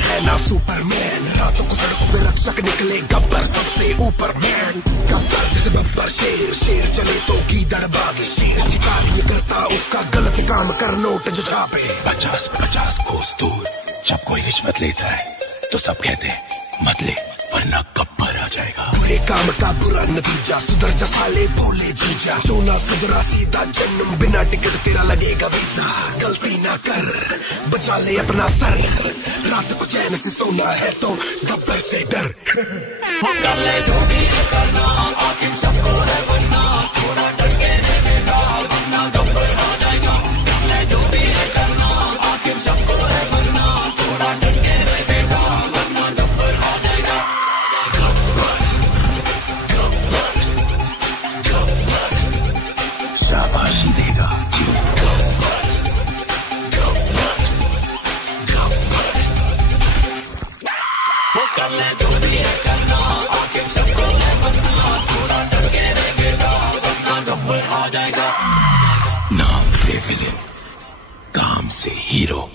है ना सुपरमैन, रातों को सड़कों पे रक्षक निकले गब्बर सबसे ऊपर मैन। गब्बर जैसे बब्बर शेर, शेर चले तो गीदड़ बागे, शेर शिकार ये करता उसका गलत काम कर नोट जो छापे। 50-50 कोस दूर जब कोई रिश्वत लेता है तो सब कहते हैं मत ले वरना गब्बर आ जाएगा। बुरे काम का बुरा नतीजा, सुधर जा साले बोले जीजा, जो ना सुधरा सीधा जन्म, बिना टिकट तेरा लगेगा वीजा। गलती ना कर बचा ले अपना सर, रात को चैन से सोना है तो गब्बर से डर। कर ले जो भी करना, आखिर सबको है बनना, थोड़ा डर के रहेगा वरना गब्बर आ जाएगा। कर ले जो भी करना, आखिर सबको है बनना, थोड़ा डर के रहेगा वरना गब्बर आ जाएगा। शाबाशी देगा वो कर ले जो भी है करना, आखिर सबको है बनना, थोड़ा डर के रहेगा वरना गब्बर आ जाएगा। नाम से विलेन, काम से हीरो।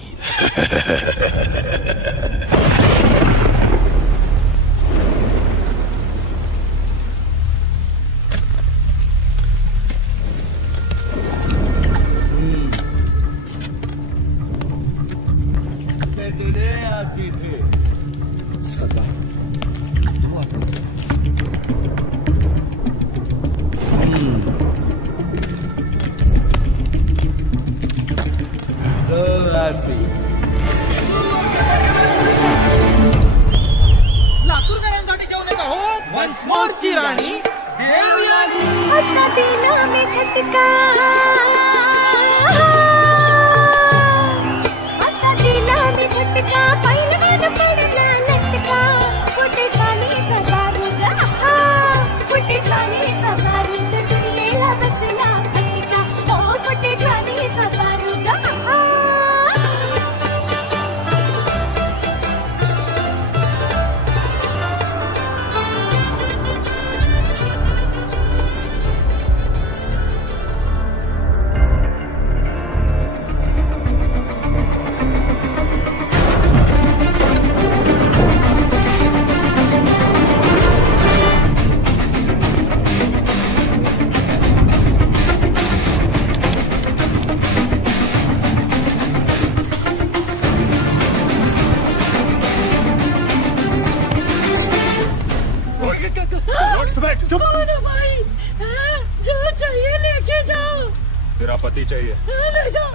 तेरा पति चाहिए। ले जाओ।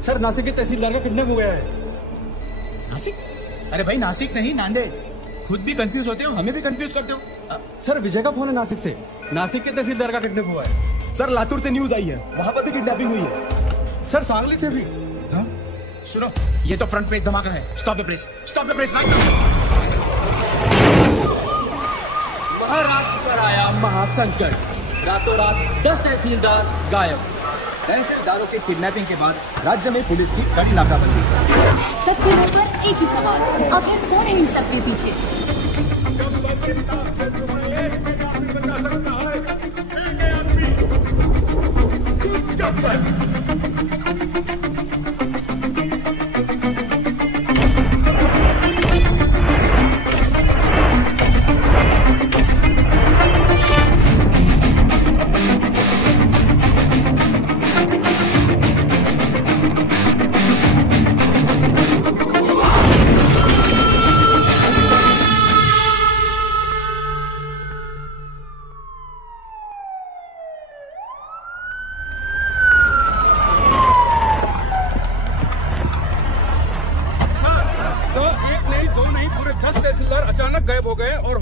सर नासिक के तहसीलदार का किडनैप हो गया है। नासिक? अरे भाई नासिक नहीं नांदेड़। खुद भी कंफ्यूज होते हो, हमें भी कंफ्यूज करते हो। सर विजय का फोन है नासिक से, नासिक के तहसीलदार का किडनैप हुआ है। सर लातूर से न्यूज आई है, वहां पर भी किडनैपिंग हुई है। सर सांगली से भी। हाँ? सुनो, ये तो फ्रंट पेज धमाका है। Stop the press, stop the press. Maharashtra पर आया महासंकट, रातों रात 10 तहसीलदार गायब। तहसीलदारों के किडनैपिंग के बाद राज्य में पुलिस की कड़ी नाकाबंदी। सबके मुंह पर एक ही सवाल, आखिर कौन है इन सबके पीछे? बचा सकता है आदमी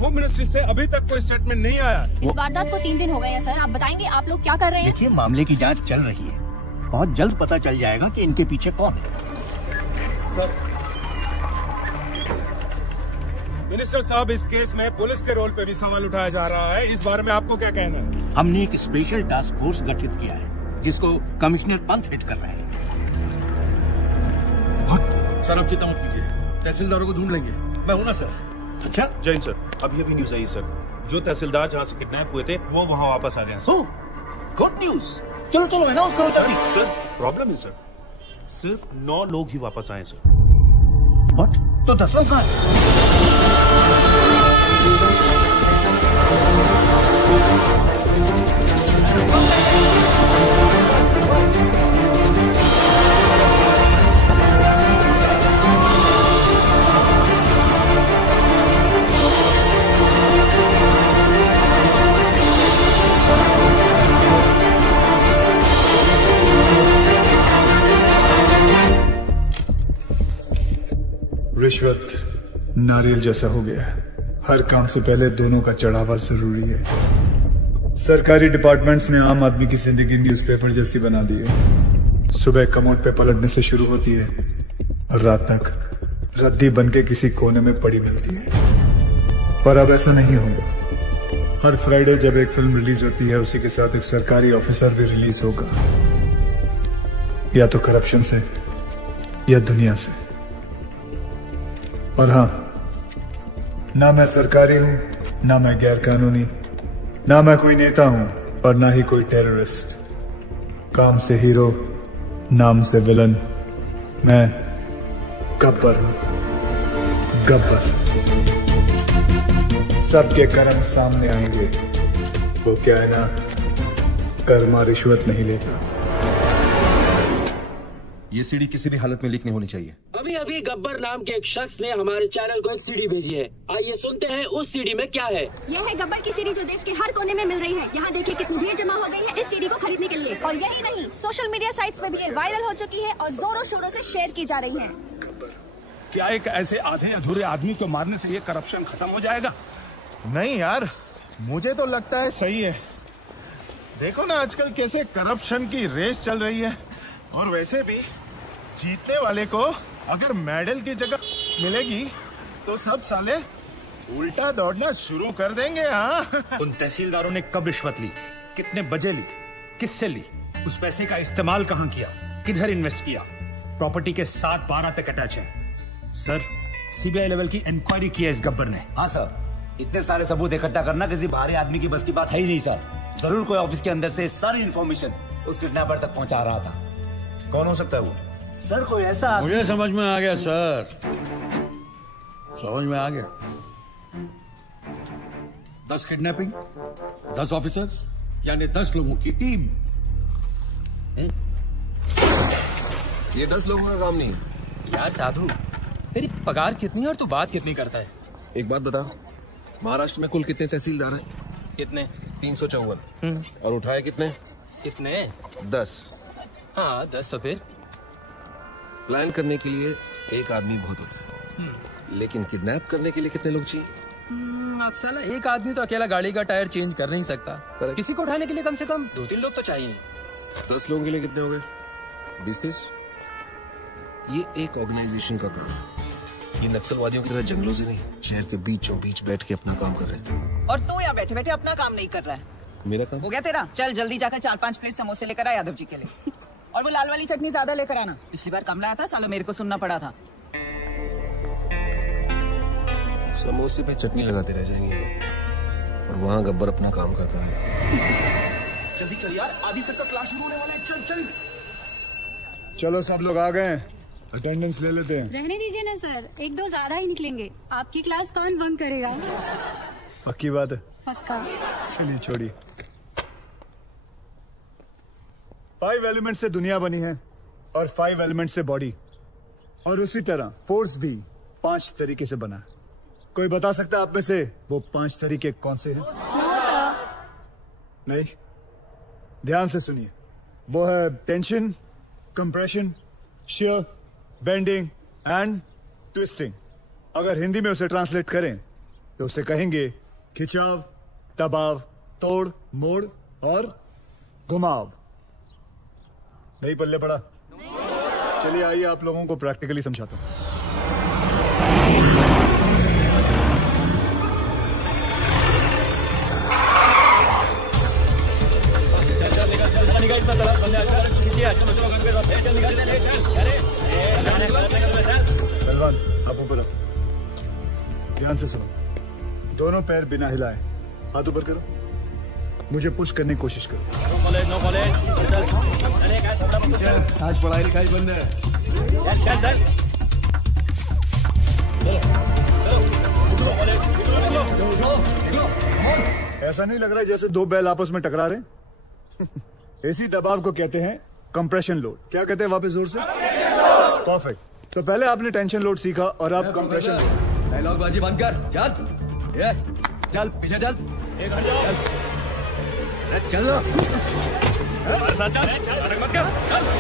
होम मिनिस्ट्री से अभी तक कोई स्टेटमेंट नहीं आया। इस वारदात को 3 दिन हो गए हैं सर। आप बताएंगे आप लोग क्या कर रहे हैं? देखिए, मामले की जांच चल रही है। बहुत जल्द पता चल जाएगा कि इनके पीछे कौन है। सर, मिनिस्टर साहब, इस केस में पुलिस के रोल पे भी सवाल उठाया जा रहा है। इस बारे में आपको क्या कहना है? हमने एक स्पेशल टास्क फोर्स गठित किया है जिसको कमिश्नर पंत हेड कर रहे हैं। सर, आप चिंता मत कीजिए, तहसीलदारों को ढूंढ लेंगे। मैं हूं ना सर। अच्छा, जैन सर, अभी न्यूज आई सर, जो तहसीलदार जहाँ से किडनैप हुए थे वो वहाँ वापस आ गए हैं। Good news. चलो चलो अनाउंस करो जल्दी। सर, प्रॉब्लम है सर, सिर्फ 9 लोग ही वापस आए सर। व्हाट? तो 10 लोग कहाँ हैं? रिश्वत नारियल जैसा हो गया है। हर काम से पहले दोनों का चढ़ावा जरूरी है। सरकारी डिपार्टमेंट्स ने आम आदमी की जिंदगी न्यूज़पेपर जैसी बना दी है। सुबह कमोड पे पलटने से शुरू होती है और रात तक रद्दी बनके किसी कोने में पड़ी मिलती है। पर अब ऐसा नहीं होगा। हर फ्राइडे जब एक फिल्म रिलीज होती है, उसी के साथ एक सरकारी ऑफिसर भी रिलीज होगा, या तो करप्शन से या दुनिया से। और हाँ, ना मैं सरकारी हूं, ना मैं गैर कानूनी, ना मैं कोई नेता हूं और ना ही कोई टेररिस्ट। काम से हीरो, नाम से विलन। मैं गब्बर हूं, गब्बर। सबके कर्म सामने आएंगे। वो क्या है ना, कर्मा रिश्वत नहीं लेता। ये सीडी किसी भी हालत में लीक नहीं होनी चाहिए। अभी अभी गब्बर नाम के एक शख्स ने हमारे चैनल को एक सीडी भेजी है। आइए सुनते हैं उस सीडी में क्या है। यह है गब्बर की सीडी जो देश के हर कोने में मिल रही है। यहाँ देखिए कितनी भीड़ जमा हो गई है इस सीडी को खरीदने के लिए। और यही नहीं, सोशल मीडिया साइट्स पे भी ये वायरल हो चुकी है और जोरों शोरों से शेयर की जा रही है। क्या एक ऐसे आधे अधूरे आदमी को मारने से ये करप्शन खत्म हो जाएगा? नहीं यार, मुझे तो लगता है सही है। देखो ना आजकल कैसे करप्शन की रेस चल रही है। और वैसे भी जीतने वाले को अगर मेडल की जगह मिलेगी तो सब साले उल्टा दौड़ना शुरू कर देंगे। हाँ, उन तहसीलदारों ने कब रिश्वत ली, कितने बजे ली, किससे ली, उस पैसे का इस्तेमाल कहाँ किया, किधर इन्वेस्ट किया, प्रॉपर्टी के 7-12 तक अटैच है। सर, सीबीआई लेवल की इंक्वायरी की है इस गब्बर ने। हाँ सर, इतने सारे सबूत इकट्ठा करना किसी बाहरी आदमी की बस की बात है ही नहीं सर। जरूर कोई ऑफिस के अंदर से सारी इंफॉर्मेशन उस किडनैपर तक पहुंचा रहा था। कौन हो सकता है वो? सर कोई ऐसा, मुझे समझ में आ गया सर, समझ में आ गया। 10 किडनैपिंग, 10 ऑफिसर्स, यानी 10 लोगों की टीम। ये 10 लोगों का काम नहीं है। यार साधु, तेरी पगार कितनी है और तू बात कितनी करता है? एक बात बता, महाराष्ट्र में कुल कितने तहसीलदार हैं? कितने? 354। और उठाए कितने? कितने? 10। हाँ 10। तो फिर प्लान करने के लिए एक आदमी बहुत होता है, लेकिन किडनैप करने के लिए कितने लोग चाहिए? अब साला एक आदमी तो अकेला गाड़ी का टायर चेंज कर नहीं सकता। किसी को उठाने के लिए कम से कम 2-3 लोग तो चाहिए। 10 लोगों के लिए कितने हो गए? 20-30। ये एक ऑर्गेनाइजेशन का काम है। ये नक्सलवादियों की तरह जंगलों से नहीं, शहर के बीचों बीच बैठ के अपना काम कर रहे हैं। और तू यहाँ बैठे बैठे अपना काम नहीं कर रहा है। मेरा काम हो गया तेरा? चल जल्दी जाकर 4-5 प्लेट समोसे लेकर आ यादव जी के लिए। और वो लाल वाली चटनी ज्यादा लेकर आना। पिछली बार कम लाया था, साला मेरे को सुनना पड़ा था। समोसे पे चटनी लगाते रह जाएंगे और वहाँ गब्बर अपना काम करता है। जल्दी चल यार, आधी से तो क्लास शुरू होने वाला है। चल चल। चलो सब लोग आ गए, अटेंडेंस ले लेते हैं। रहने दीजिए ना सर, 1-2 ज्यादा ही निकलेंगे। आपकी क्लास कौन बंक करेगा? पक्की बात है? पक्का। चलिए छोड़िए। 5 एलिमेंट से दुनिया बनी है और 5 एलिमेंट से बॉडी, और उसी तरह फोर्स भी 5 तरीके से बना है। कोई बता सकता है आप में से वो 5 तरीके कौन से हैं? नहीं, ध्यान से सुनिए। वो है tension, compression, shear, bending and twisting. अगर हिंदी में उसे ट्रांसलेट करें तो उसे कहेंगे खिंचाव, दबाव, तोड़, मोड़ और घुमाव। नहीं पल्ले पड़ा? चलिए आइए आप लोगों को प्रैक्टिकली समझाता हूं। पहलवान आप ऊपर आओ, ध्यान से सुनो। दोनों पैर बिना हिलाए हाथ ऊपर करो, मुझे पुश करने की कोशिश करो। आज पढ़ाई लिखाई बंद है। ऐसा नहीं लग रहा है जैसे दो बैल आपस में टकरा रहे? इसी दबाव को कहते हैं कंप्रेशन लोड। क्या कहते हैं वापस जोर से? परफेक्ट। तो पहले आपने टेंशन लोड सीखा और अब कंप्रेशन लोड। डायलॉग बाजी बंद कर, चल ये चल पीछे चल, चल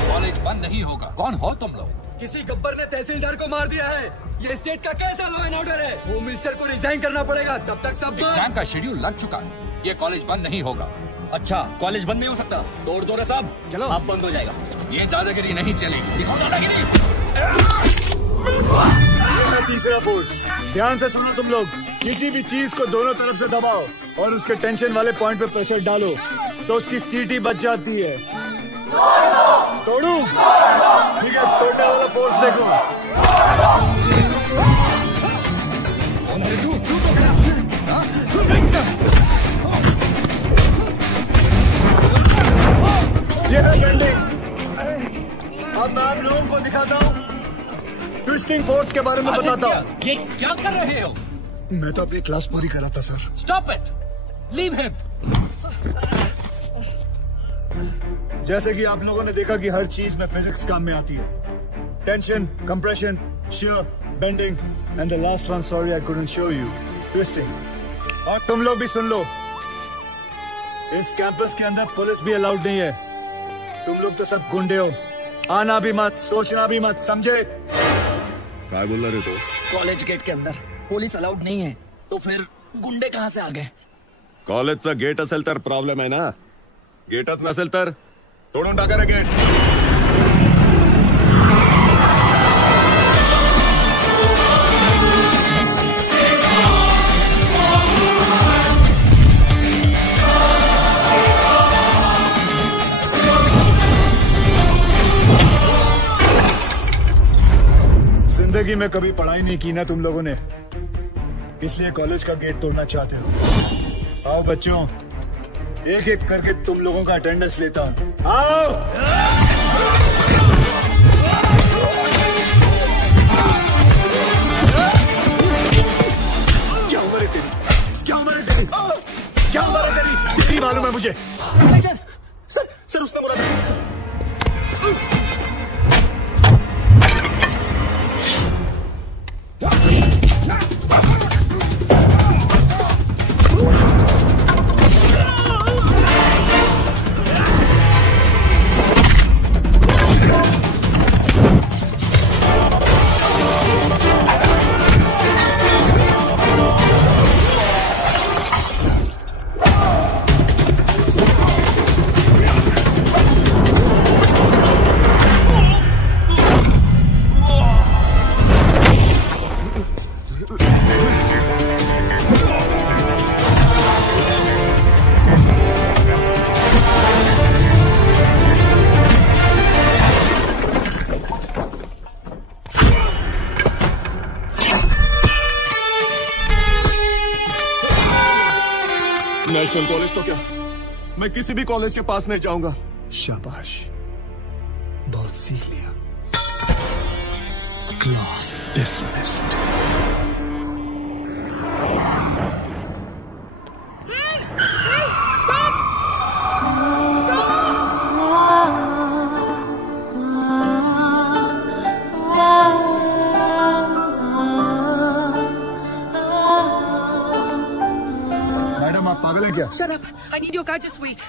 कॉलेज बंद नहीं होगा। कौन हो तुम लोग? किसी गब्बर ने तहसीलदार को मार दिया है। ये स्टेट का कैसा लॉ एंड ऑर्डर है? होम मिनिस्टर को रिजाइन करना पड़ेगा, तब तक सब एग्जाम का शेड्यूल लग चुका है। ये कॉलेज बंद नहीं होगा। अच्छा, कॉलेज बंद नहीं हो सकता? तोड़ दो रे साहब, चलो आप बंद हो जाएगा। ये दादागिरी नहीं चलेगी। दिखाओ दादागिरी। तीसरा फोर्स। ध्यान से सुनो तुम लोग। किसी भी चीज को दोनों तरफ से दबाओ और उसके टेंशन वाले पॉइंट पे प्रेशर डालो तो उसकी सीटी बच जाती है। तोड़ू? ठीक है, तोड़ने वाला फोर्स देखो। ये है बेंडिंग। अब मैं आप लोगों को दिखाता हूँ, ट्विस्टिंग फोर्स के बारे में बताता हूँ। ये क्या कर रहे हो? मैं तो अपनी क्लास पूरी कर रहा था sir. Stop it, leave him. जैसे कि आप लोगों ने देखा कि हर चीज में फिजिक्स काम में आती है। Tension, compression, shear, bending and the last one, sorry I couldn't show you, twisting. और तुम लोग भी सुन लो, इस कैंपस के अंदर पुलिस भी अलाउड नहीं है। तुम लोग तो सब गुंडे हो। आना भी मत, सोचना भी मत, समझे? क्या बोल रहे तो? कॉलेज गेट के अंदर पुलिस अलाउड नहीं है, तो फिर गुंडे कहाँ से आ गए? कॉलेजचा गेट असेल तर प्रॉब्लेम आहे ना, गेटच नसेल तर तोडून टाका रे गेट. जिंदगी में कभी पढ़ाई नहीं की ना तुम लोगों ने, इसलिए कॉलेज का गेट तोड़ना चाहते हो। आओ बच्चों, एक एक करके तुम लोगों का अटेंडेंस लेता हूं। आओ। क्या उम्र है तेरी? क्या उम्र है तेरी? क्या उम्र है तेरी? इतनी मालूम है मुझे। सर उसने बोला था। नेशनल कॉलेज तो क्या, मैं किसी भी कॉलेज के पास नहीं जाऊंगा। शाबाश, बहुत सीख लिया। Class dismissed. पागल है क्या? Shut up. I need your car. Just wait.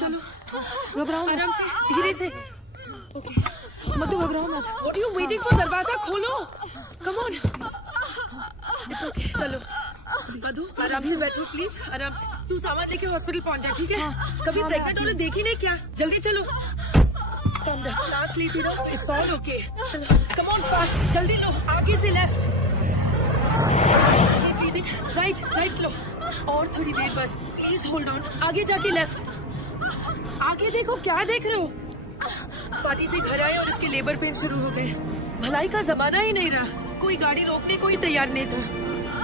चलो, घबराओ आराम से, धीरे से. Okay. मत तो घबराओ मत. What are you waiting for? दरवाजा खोलो. Come on. इट्स ओके, चलो मधु आराम से बैठो प्लीज, आराम से। तू सामान लेके हॉस्पिटल पहुंच जा, ठीक है? कभी प्रेग्नेंट होने देखी नहीं क्या? जल्दी चलो, सांस लेती रहो, इट्स ऑल ओके। चलो कम ऑन फास्ट, जल्दी लो, आगे से लेफ्ट, राइट राइट लो, और थोड़ी देर बस, प्लीज होल्ड ऑन, आगे जाके लेफ्ट, आगे देखो, क्या देख रहे हो? पार्टी से घर आए और इसके लेबर पेन शुरू हो गए। भलाई का जमाना ही नहीं रहा, कोई गाड़ी रोकने को ही तैयार नहीं था।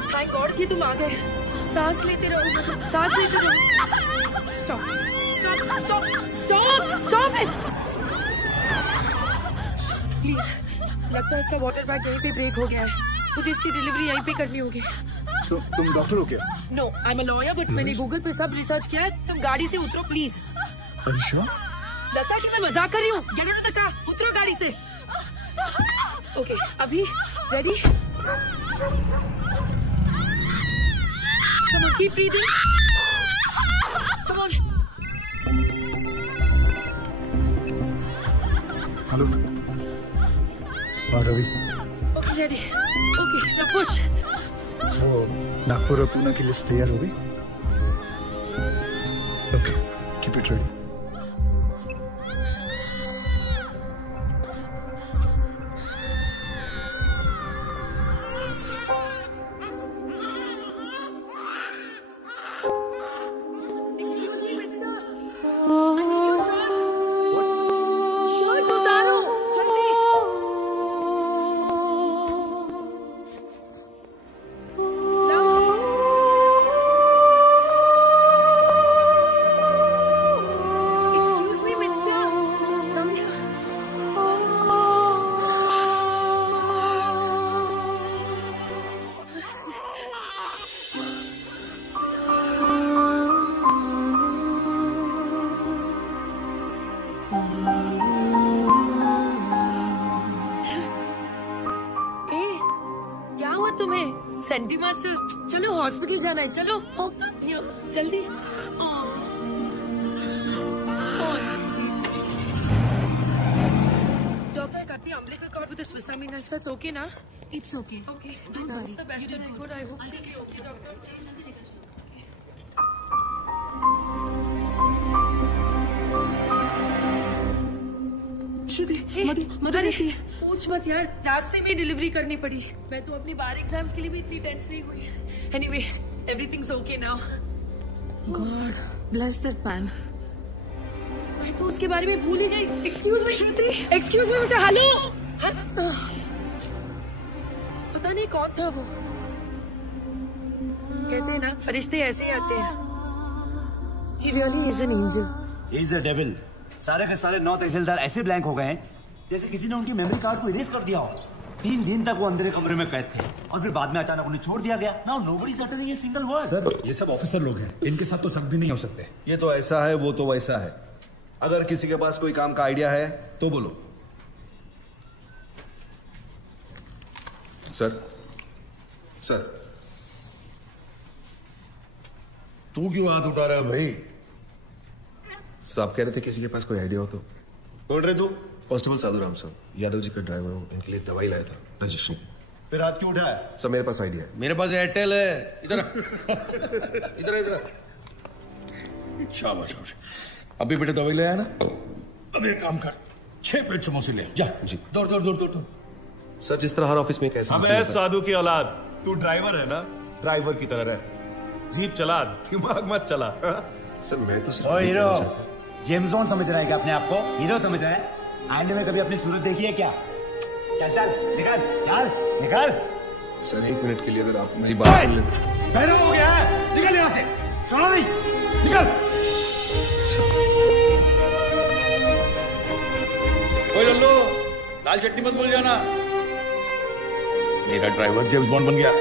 थैंक गॉड कि तुम आ गए। सांस लेते रहो, सांस लेते रहो। Stop stop stop stop stop it please. लगता है इसका वाटर बैग यहीं पे ब्रेक हो गया है, मुझे इसकी डिलीवरी यहीं पे करनी होगी। तुम डॉक्टर हो क्या? No, I am a lawyer, but मैंने गूगल पे सब रिसर्च किया है। तुम गाड़ी से उतरो प्लीज। अच्छा? लगता है कि मैं मजाक कर रही हूँ। Get out of the car, उतरो गाड़ी से। ओके, अभी ready? Come on, keep breathing. Come on. Hello, Ravi. Okay, ready. Okay, now push. वो नागपुर और पुणे की लिस्ट तैयार हो गई? Okay, keep it ready. Senti master, चलो हॉस्पिटल जाना है, चलो जल्दी। डॉक्टर कहती है umbilical cord with a Swiss Army knife. That's okay ना? It's okay. Okay. Don't worry. That's the best You did that I good. could. I hope I'll she'll take be okay, doctor. जल्दी लेकर चलो। मधु पूछ मत यार, रास्ते में delivery करनी पड़ी। मैं तो अपनी बार एग्जाम्स के लिए भी इतनी टेंस नहीं हुई। Anyway, everything's okay now. God bless that man. मैं तो उसके बारे में भूल ही गई। एक्सक्यूज मी श्रुति, एक्सक्यूज मी, मुझे हेलो। पता नहीं कौन था वो। कहते हैं ना, फरिश्ते ऐसे ही आते हैं। He really is an angel. He is a devil. सारे के सारे 9 तहसीलदार ऐसे ब्लैंक हो गए हैं जैसे किसी ने उनकी मेमोरी कार्ड को इरेज कर दिया हो। 3 दिन तक वो अंधेरे कमरे में कैद थे और फिर बाद में अचानक उन्हें छोड़ दिया गया। Now nobody is uttering a single word. Sir, ये सब ऑफिसर लोग हैं, इनके साथ तो शक भी नहीं हो सकते। ये तो ऐसा है, वो तो वैसा है। अगर किसी के पास कोई काम का आइडिया है तो बोलो। सर, सर, तू क्यों हाथ उठा रहा है भाई? साहब कह रहे थे किसी के पास कोई आइडिया हो तो। बोल रहे तू? कांस्टेबल साधु राम साहब, यादव जी का ड्राइवर हूँ, इनके लिए दवाई लाया था रजिस्ट्री। फिर हाथ क्यों उठाया? सर मेरे पास आइडिया है। मेरे पास एयरटेल है। इधर इधर इधर। शाबाश शाबाश। अभी बेटे दवाई ले आया ना? अब एक काम कर, 6 प्लेट समोसे ले जा। जी। दौड़ दौड़ दौड़ दौड़। सर जिस तरह हर ऑफिस में कैसे अबे साधु की औलाद, तू ड्राइवर है ना? ड्राइवर की तरह रह, जीप चला, दिमाग मत चला। सर मैं तो ओ हीरो, जेम्स बॉन्ड समझ रहा है क्या अपने आप को? हीरो समझ रहा है? आईने में कभी अपनी सूरत देखी है क्या? चल चल निकल, चल निकल। सर 1 मिनट के लिए अगर आप मेरी बात सुन लें। बहरा हो गया है, निकल यहाँ से। सुनो नहीं, निकल। ओए लल्लू, लाल चटनी मत भूल जाना। मेरा ड्राइवर जेम्स बॉन्ड बन गया।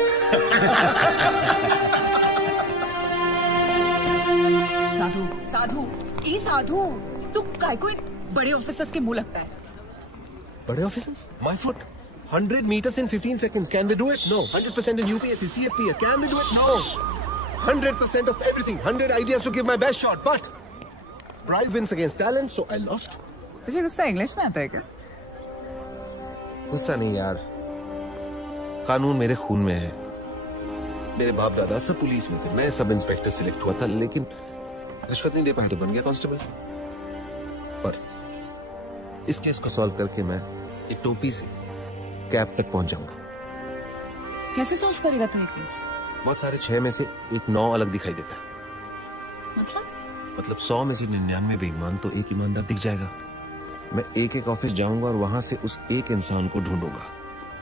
साधु साधु ए साधु, तू काय को एक बड़े ऑफिसर्स के मुंह लगता है। बड़े officers? My foot. 100 meters in 15 seconds. Can they do it? No. 100% in UPSC, CFP. Can they do it? No. 100% of everything. 100 ideas to give my best shot. But pride wins against talent, so I lost. तुझे गुस्सा English में आता है क्या? गुस्सा नहीं यार, कानून मेरे खून में है। मेरे बाप दादा सब पुलिस में थे, मैं सब इंस्पेक्टर सिलेक्ट हुआ था, लेकिन रिश्वत नहीं दे पाया तो बन गया कांस्टेबल। पर इस केस को सॉल्व करके मैं ये टोपी से कैब तक पहुंच जाऊंगा। कैसे सॉल्व करेगा तू ये केस? बहुत सारे 6 में से एक 9 अलग दिखाई देता है। मतलब 100 में से 99 बेईमान तो एक ईमानदार दिख जाएगा। मैं एक ऑफिस जाऊंगा और वहां से उस एक इंसान को ढूंढूंगा।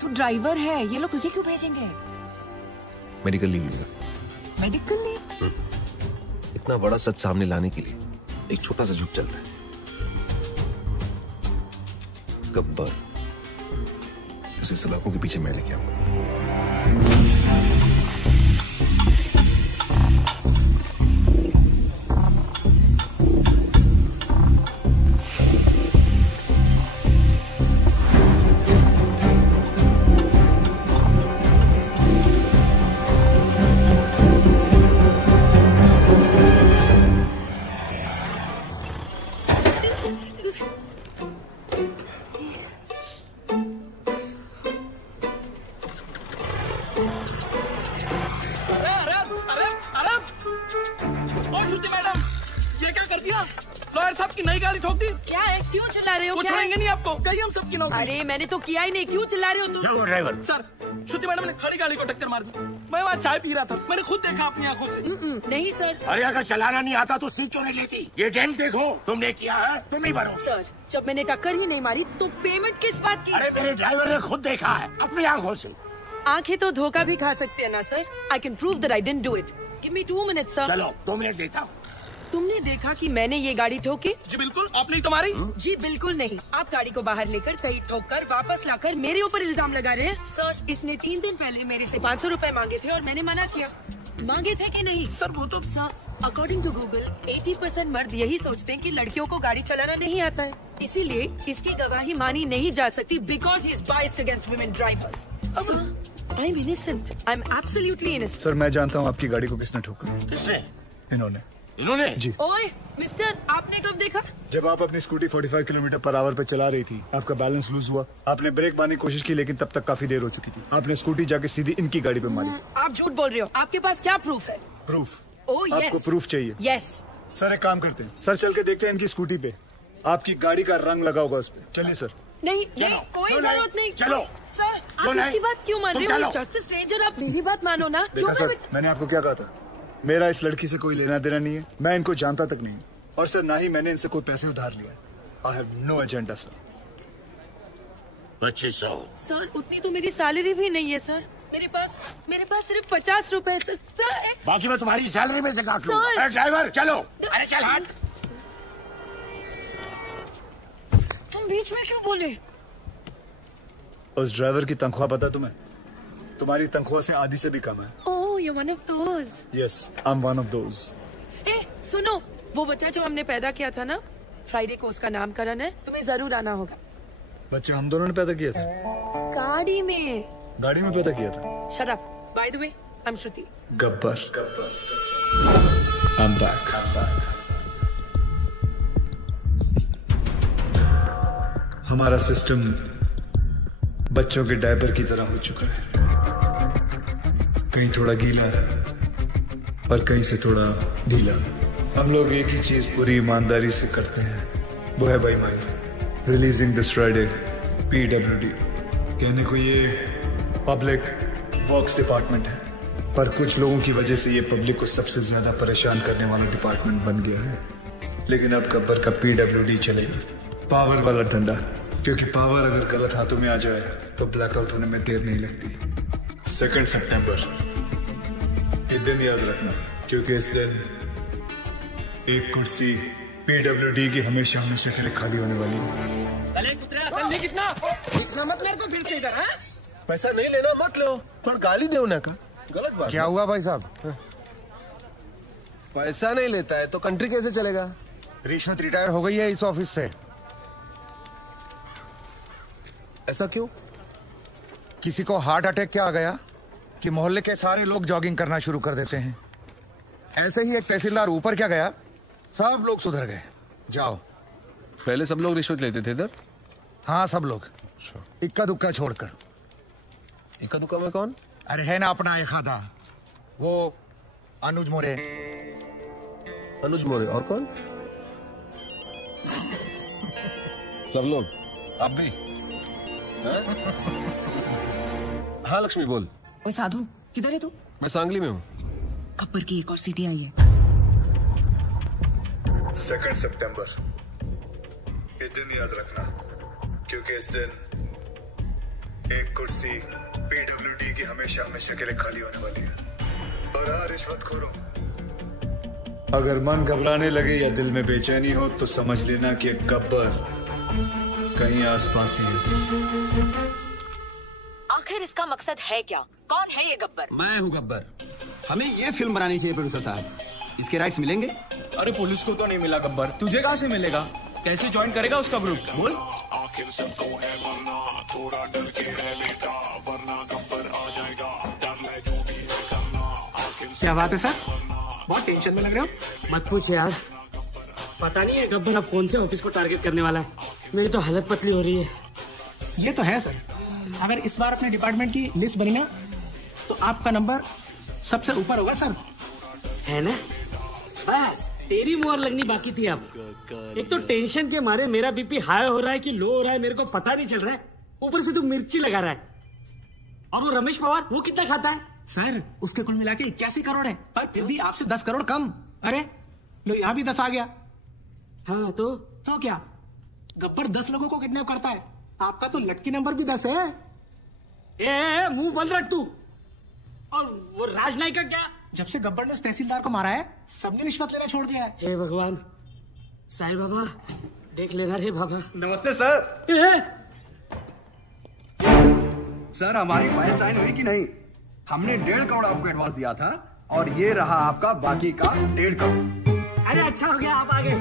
तू ड्राइवर है, ये लोग तुझे क्यों भेजेंगे? मेडिकल लीव लूंगा। Medical leave? इतना बड़ा सच सामने लाने के लिए एक छोटा सा झुक चलता है। गब्बर, उसे सलाखों के पीछे मैं लेके आऊंगा। अरे मैंने तो किया ही नहीं, क्यों चिल्ला रहे हो तुम? क्या हुआ ड्राइवर? सर, श्रुति मैडम ने खड़ी गाड़ी को टक्कर मार दी। मैं वहाँ चाय पी रहा था, मैंने खुद देखा अपनी आंखों से। नहीं सर। अरे अगर चलाना नहीं आता तो सीट क्यों नहीं लेती? ये डेंट देखो, तुमने किया है, तुम ही भरो। सर, जब मैंने टक्कर ही नहीं मारी तो पेमेंट किस बात की? अरे मेरे ड्राइवर ने खुद देखा है अपनी आंखों से। आंखें तो धोखा भी खा सकते हैं ना sir. I can prove that I didn't do it. Give me 2 minutes sir. चलो 2 मिनट देता हूँ। तुमने देखा कि मैंने ये गाड़ी ठोकी? जी बिल्कुल, आपने ही तो मारी। जी बिल्कुल नहीं, आप गाड़ी को बाहर लेकर कहीं ठोककर वापस लाकर मेरे ऊपर इल्जाम लगा रहे हैं। सर, इसने 3 दिन पहले मेरे से 500 रुपए मांगे थे और मैंने मना किया। मांगे थे कि नहीं? सर वो तो सर, अकॉर्डिंग टू गूगल 80% मर्द यही सोचते हैं कि लड़कियों को गाड़ी चलाना नहीं आता है, इसीलिए इसकी गवाही मानी नहीं जा सकती because he is biased against women drivers. I am innocent, I am absolutely innocent. Sir, मैं जानता हूँ आपकी गाड़ी को किसने ठोका। किसने? इन्होंने जी। ओए मिस्टर, आपने कब देखा? जब आप अपनी स्कूटी 45 किलोमीटर पर आवर पे चला रही थी, आपका बैलेंस लूज हुआ, आपने ब्रेक मारने की कोशिश की लेकिन तब तक काफी देर हो चुकी थी। आपने स्कूटी जाके सीधी इनकी गाड़ी पे मारी। आप झूठ बोल रहे हो, आपके पास क्या प्रूफ है? प्रूफ? Oh yes. आपको प्रूफ चाहिए? यस। सर एक काम करते हैं, सर चल के देखते हैं इनकी स्कूटी पे आपकी गाड़ी का रंग लगा होगा उस पे। चलिए सर। नहीं नहीं, कोई जरूरत नहीं। चलो सर, आप इसकी बात क्यों मान रहे हो? जस्ट स्ट्रेंजर, आप मेरी बात मानो ना। देखा सर, मैंने आपको क्या कहा था, मेरा इस लड़की से कोई लेना देना नहीं है, मैं इनको जानता तक नहीं, और सर ना ही मैंने इनसे कोई पैसे उधार लिया। I have no agenda sir. 2500। Sir, उतनी तो मेरी सैलरी भी नहीं है सर। मेरे पास सिर्फ 50 रुपए सर। बाकी मैं तुम्हारी सैलरी में से काट लूंगा। अरे ड्राइवर चलो। अरे चल हट। तुम बीच में क्यों बोले? उस ड्राइवर की तनख्वाह पता तुम्हें? तुम्हारी तनख्वाह से आधी से भी कम है। ओह, you're one of those. Yes, I'm one of those. सुनो, वो बच्चा जो हमने पैदा किया था ना, फ्राइडे को उसका नामकरण है, तुम्हें जरूर आना होगा। बच्चे हम दोनों ने पैदा किया था? गाड़ी में। गाड़ी में पैदा किया था? Shut up. By the way, I'm Shruti. Gabbar. I'm back. हमारा सिस्टम बच्चों के डायपर की तरह हो चुका है, कहीं थोड़ा गीला और कहीं से थोड़ा ढीला। हम लोग एक ही चीज पूरी ईमानदारी से करते हैं, वो है बेईमानी। Releasing this Friday PWD। कहने को ये पब्लिक वर्क्स डिपार्टमेंट है, पर कुछ लोगों की वजह से ये पब्लिक को सबसे ज्यादा परेशान करने वाला डिपार्टमेंट बन गया है। लेकिन अब गब्बर का PWD चलेगा, पावर वाला डंडा, क्योंकि पावर अगर गलत हाथों में आ जाए तो ब्लैकआउट होने में देर नहीं लगती। 2 सितंबर, ये दिन याद रखना, क्योंकि इस दिन एक कुर्सी PWD की हमेशा हमेशा के लिए खाली होने वाली है। कितना मत मेरे को फिर से इधर। पैसा नहीं लेना मत लो, पर गाली दे उन्हें का गलत बात। क्या हुआ भाई साहब? पैसा नहीं लेता है तो कंट्री कैसे चलेगा? रिश्वत रिटायर हो गई है इस ऑफिस से। ऐसा क्यों? किसी को हार्ट अटैक क्या आ गया कि मोहल्ले के सारे लोग जॉगिंग करना शुरू कर देते हैं। ऐसे ही एक तहसीलदार ऊपर क्या गया, सब लोग सुधर गए। जाओ। पहले सब लोग रिश्वत लेते थे इधर? हाँ सब लोग, इक्का दुक्का छोड़कर। इक्का दुक्का में कौन? अरे है ना अपना एक आधा, वो अनुज मोरे। अनुज मोरे और कौन? सब लोग। आप भी? हाँ लक्ष्मी बोल। ओए साधु, किधर है तू? मैं सांगली में हूँ। गब्बर की एक और सीटी आई है। 2 सितंबर, ये दिन याद रखना, क्योंकि इस दिन एक कुर्सी पीडब्ल्यूडी की हमेशा हमेशा के लिए खाली होने वाली है। और हाँ रिश्वतखोरों, अगर मन घबराने लगे या दिल में बेचैनी हो तो समझ लेना कि गब्बर कहीं आसपास ही है। आखिर इसका मकसद है क्या? कौन है ये गब्बर? मैं हूँ गब्बर। हमें ये फिल्म बनानी चाहिए प्रोड्यूसर साहब। इसके राइट्स मिलेंगे? अरे पुलिस को तो नहीं मिला गब्बर, तुझे कहाँ से मिलेगा? कैसे ज्वाइन करेगा उसका ग्रुप? बोल। क्या बात है सर, बहुत टेंशन में लग रहे हो। मत पूछ यार, पता नहीं है गब्बर अब कौन से ऑफिस को टारगेट करने वाला है। मेरी तो हालत पतली हो रही है। ये तो है सर, अगर इस बार अपने डिपार्टमेंट की लिस्ट बनी ना तो आपका नंबर सबसे ऊपर होगा सर। है ना? बस तेरी मोहर लगनी बाकी थी। अब एक तो टेंशन के मारे मेरा बीपी हाई हो रहा है कि लो हो रहा है मेरे को पता नहीं चल रहा है। ऊपर से तू मिर्ची लगा रहा है। और वो रमेश पवार, वो कितना खाता है? सर उसके कुल मिला के 81 करोड़ है, पर फिर भी आपसे 10 करोड़ कम। अरे लो यहाँ भी 10 आ गया। हाँ तो क्या गब्बर 10 लोगों को किडनैप करता है? आपका तो लकी नंबर भी 10 है। ए मुंह बंद रख तू। और वो राजनायक का क्या? जब से गब्बर ने उस तहसीलदार को मारा है सबने रिश्वत लेना छोड़ दिया है। हे भगवान, साईं बाबा देख लेना रे बाबा। नमस्ते सर। सर हमारी फाइल साइन हुई कि नहीं? हमने 1.5 करोड़ आपको एडवांस दिया था और ये रहा आपका बाकी का 1.5 करोड़। अरे अच्छा हो गया आप आ गए।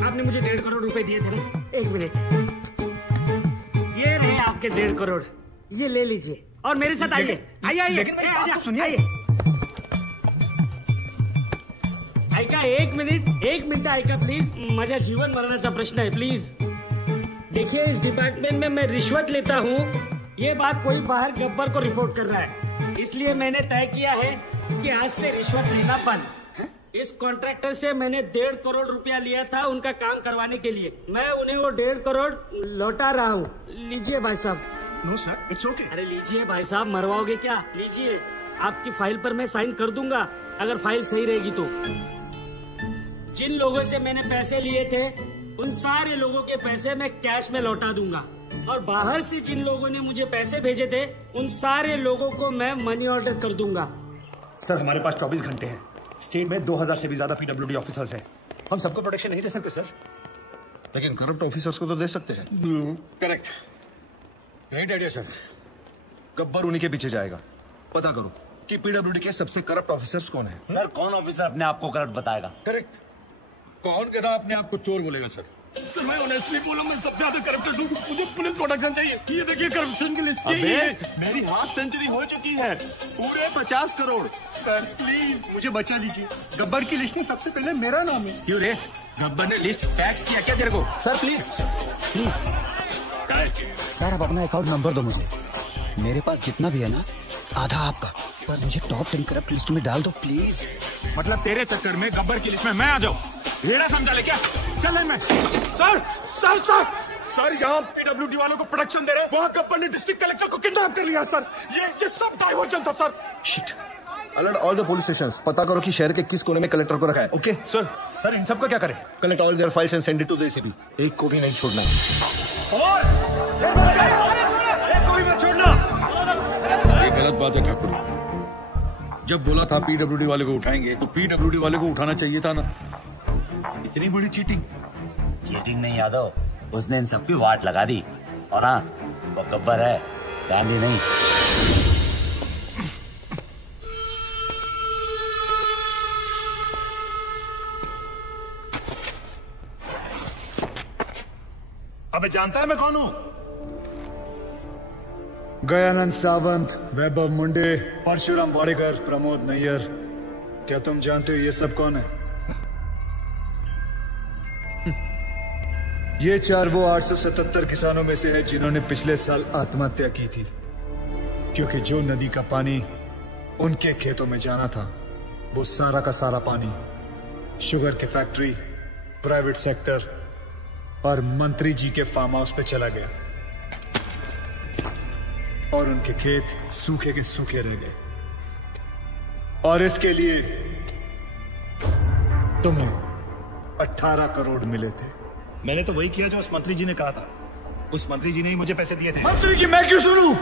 आपने मुझे 1.5 करोड़ रुपए दिए थे ना। 1 मिनट, ये रहे आपके 1.5 करोड़, ये ले लीजिए और मेरे साथ आइए। आइए लेकिन मेरी बात तो सुनिए। ऐका एक मिनिट ऐका प्लीज। माझ्या जीवन मरणाचा प्रश्न है प्लीज। देखिए इस डिपार्टमेंट में मैं रिश्वत लेता हूँ, ये बात कोई बाहर गब्बर को रिपोर्ट कर रहा है, इसलिए मैंने तय किया है कि आज से रिश्वत लेना बंद। इस कॉन्ट्रैक्टर से मैंने 1.5 करोड़ रुपया लिया था उनका काम करवाने के लिए। मैं उन्हें वो 1.5 करोड़ लौटा रहा हूँ। लीजिए भाई साहब। No sir, it's okay. अरे लीजिए भाई साहब, मरवाओगे क्या? लीजिए, आपकी फाइल पर मैं साइन कर दूंगा अगर फाइल सही रहेगी तो। जिन लोगों से मैंने पैसे लिए थे उन सारे लोगों के पैसे मैं कैश में लौटा दूंगा, और बाहर से जिन लोगों ने मुझे पैसे भेजे थे उन सारे लोगों को मैं मनी ऑर्डर कर दूंगा। सर हमारे पास 24 घंटे हैं। स्टेट में 2000 से भी ज्यादा पीडब्ल्यूडी ऑफिसर्स हैं। हम सबको प्रोटेक्शन नहीं दे सकते सर। लेकिन करप्ट ऑफिसर्स को तो दे सकते हैं। Correct, great idea sir. Gabbar उन्हीं के पीछे जाएगा। पता करो कि पीडब्ल्यूडी के सबसे करप्ट ऑफिसर्स कौन है। सर कौन ऑफिसर अपने आप को करप्ट बताएगा? करेक्ट, कौन कहता अपने आप को चोर बोलेगा सर? सर मैं ऑनेस्टली बोला, मैं सबसे ज्यादा करप्टेड हूँ। मुझे पुलिस प्रोटेक्शन चाहिए। ये देखिए करप्शन की लिस्ट। मेरी हाफ सेंचुरी हो चुकी है, पूरे 50 करोड़। सर प्लीज मुझे बचा लीजिए। गब्बर की लिस्ट में सबसे पहले मेरा नाम है। क्यों रे, गब्बर ने लिस्ट टैक्स किया क्या तेरे को? सर प्लीज सर, आप अपना अकाउंट नंबर दो मुझे। मेरे पास जितना भी है ना आधा आपका, पर मुझे टॉप 10 करप्ट लिस्ट में डाल दो प्लीज। मतलब तेरे चक्कर में गब्बर की लिस्ट में मैं आ जाऊं? रेड़ा समझा ले क्या? चल मैं। सर सर सर सर, यहाँ पीडब्ल्यूडी वालों को प्रोटेक्शन दे रहे, वहाँ गब्बर ने डिस्ट्रिक्ट कलेक्टर को किडनैप कर लिया सर। ये सब डाइवर्जन था sir. Shit. Alert all the police stations. पता करो कि शहर के किस कोने में कलेक्टर को रखा है। Okay sir. सर इन सब का क्या करें? Collect all their files and send it to the ACP. एक को भी नहीं छोड़ना। और एक को भी मत छोड़ना। ये गलत बात है ठाकुर। जब बोला था पीडब्ल्यूडी वाले को उठाएंगे तो पीडब्ल्यूडी वाले को उठाना चाहिए था ना। इतनी बड़ी चीटिंग नहीं यादव, उसने इन सबकी वाट लगा दी। और हाँ, वो गब्बर है, गांधी नहीं। अबे जानता है मैं कौन हूँ? गयानंद सावंत, वैभव मुंडे, परशुराम वाडेकर, प्रमोद नैयर। क्या तुम जानते हो ये सब कौन है? ये 4 वो 877 किसानों में से है जिन्होंने पिछले साल आत्महत्या की थी, क्योंकि जो नदी का पानी उनके खेतों में जाना था वो सारा का सारा पानी शुगर की फैक्ट्री, प्राइवेट सेक्टर और मंत्री जी के फार्म हाउस पे चला गया और उनके खेत सूखे के सूखे रह गए। और इसके लिए तुम्हें 18 करोड़ मिले थे। मैंने तो वही किया जो उस मंत्री जी ने कहा था। उस मंत्री जी ने ही मुझे पैसे दिए थे। मंत्री की मैं क्यों सुनूं?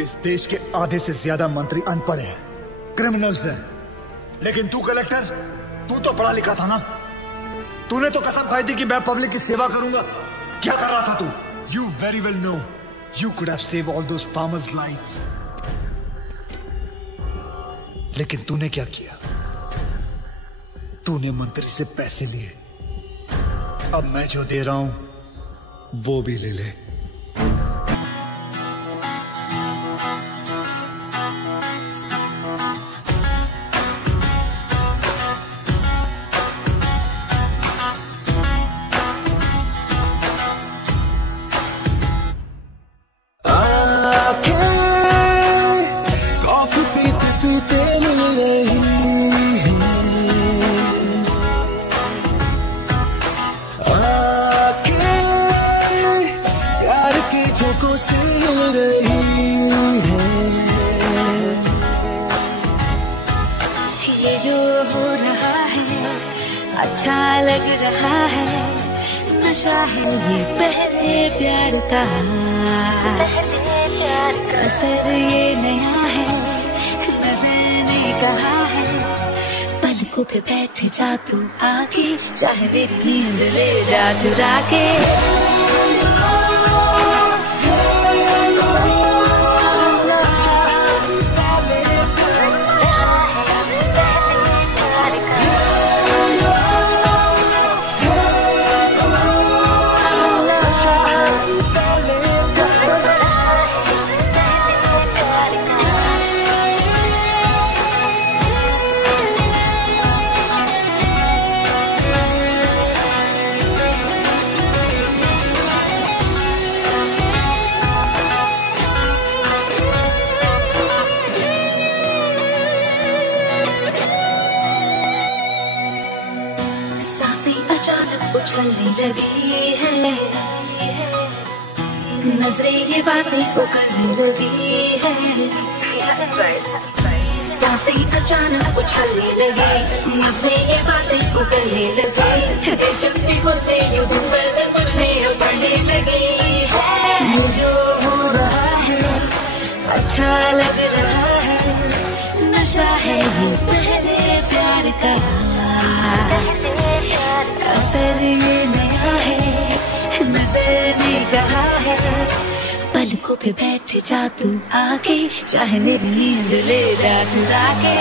इस देश के आधे से ज्यादा मंत्री अनपढ़ हैं, क्रिमिनल्स हैं। लेकिन तू कलेक्टर, तू तो पढ़ा लिखा था ना। तूने तो कसम खाई थी कि मैं पब्लिक की सेवा करूंगा। क्या कर रहा था तू? You very well know you could have saved all those farmers' lives. लेकिन तूने क्या किया? तूने मंत्री से पैसे लिए। अब मैं जो दे रहा हूं वो भी ले ले। पे बैठ जा तू आके, चाहे मेरी नींद ले जा चुरा के। उछलने लगी है, नजरें ये बातें उगलने लगी है, सांसें अचानक उछलने लगी, नजरें ये बातें उगलने लगी, दिलचस्पी होते यूं पर मुझ में उभरने लगी है। ये जो हो रहा है अच्छा लग रहा है, नशा है ये पहले प्यार का, असर ये नया है, नजर ने कहा है। पलकों पे बैठ जा तू आके, चाहे मेरी नींद ले जा चुरा के।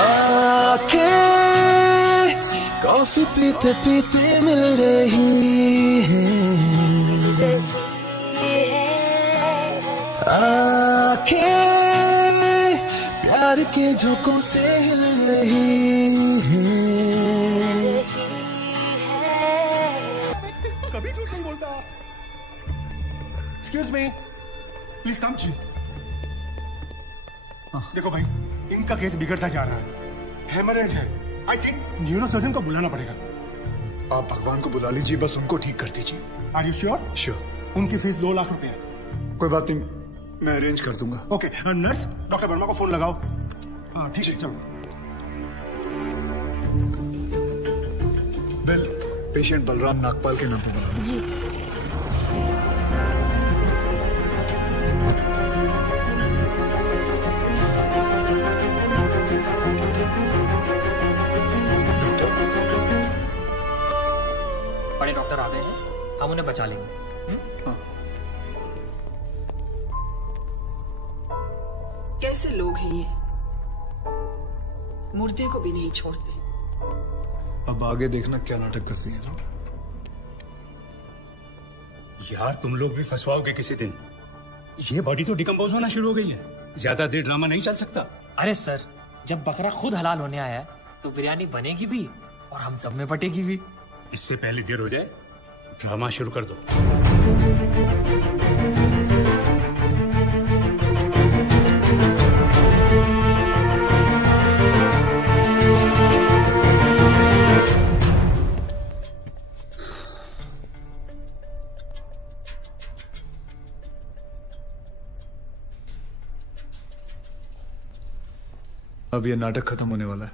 आके कॉफी पीते पीते मिल रही है, आके प्यार के झोंकों से हिल रही है। कभी झूठ नहीं बोलता। एक्सक्यूज मी, प्लीज कम जी। देखो भाई, इनका केस बिगड़ता जा रहा है, हेमरेज है। आई थिंक न्यूरोसर्जन को बुलाना पड़ेगा। आप भगवान को बुला लीजिए, बस उनको ठीक कर दीजिए। Are you sure? श्योर। उनकी फीस 2 लाख रुपए है। कोई बात नहीं, मैं अरेंज कर दूंगा। ओके, नर्स डॉक्टर वर्मा को फोन लगाओ। हाँ ठीक है, चलो। बिल पेशेंट बलराम नागपाल के नाम पर बना जी। बड़े डॉक्टर आ गए हैं, हम उन्हें बचा लेंगे। कैसे लोग हैं ये, मुर्दे को भी नहीं छोड़ते। अब आगे देखना क्या नाटक करती है ना। यार तुम लोग भी फंसवाओगे किसी दिन। ये बॉडी तो डिकम्पोज होना शुरू हो गई है, ज्यादा देर ड्रामा नहीं चल सकता। अरे सर, जब बकरा खुद हलाल होने आया है तो बिरयानी बनेगी भी और हम सब में बटेगी भी। इससे पहले देर हो जाए, ड्रामा शुरू कर दो। अब ये नाटक खत्म होने वाला है।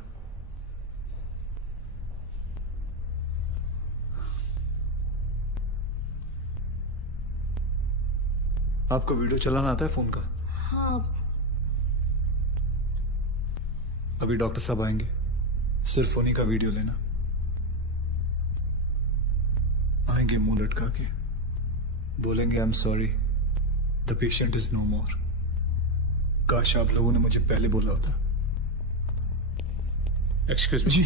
आपको वीडियो चलाना आता है फोन का? हाँ। अभी डॉक्टर साहब आएंगे, सिर्फ उन्हीं का वीडियो लेना। आएंगे मुंह लटका के, बोलेंगे I am sorry, the patient is no more. काश आप लोगों ने मुझे पहले बोला होता। Excuse me. जी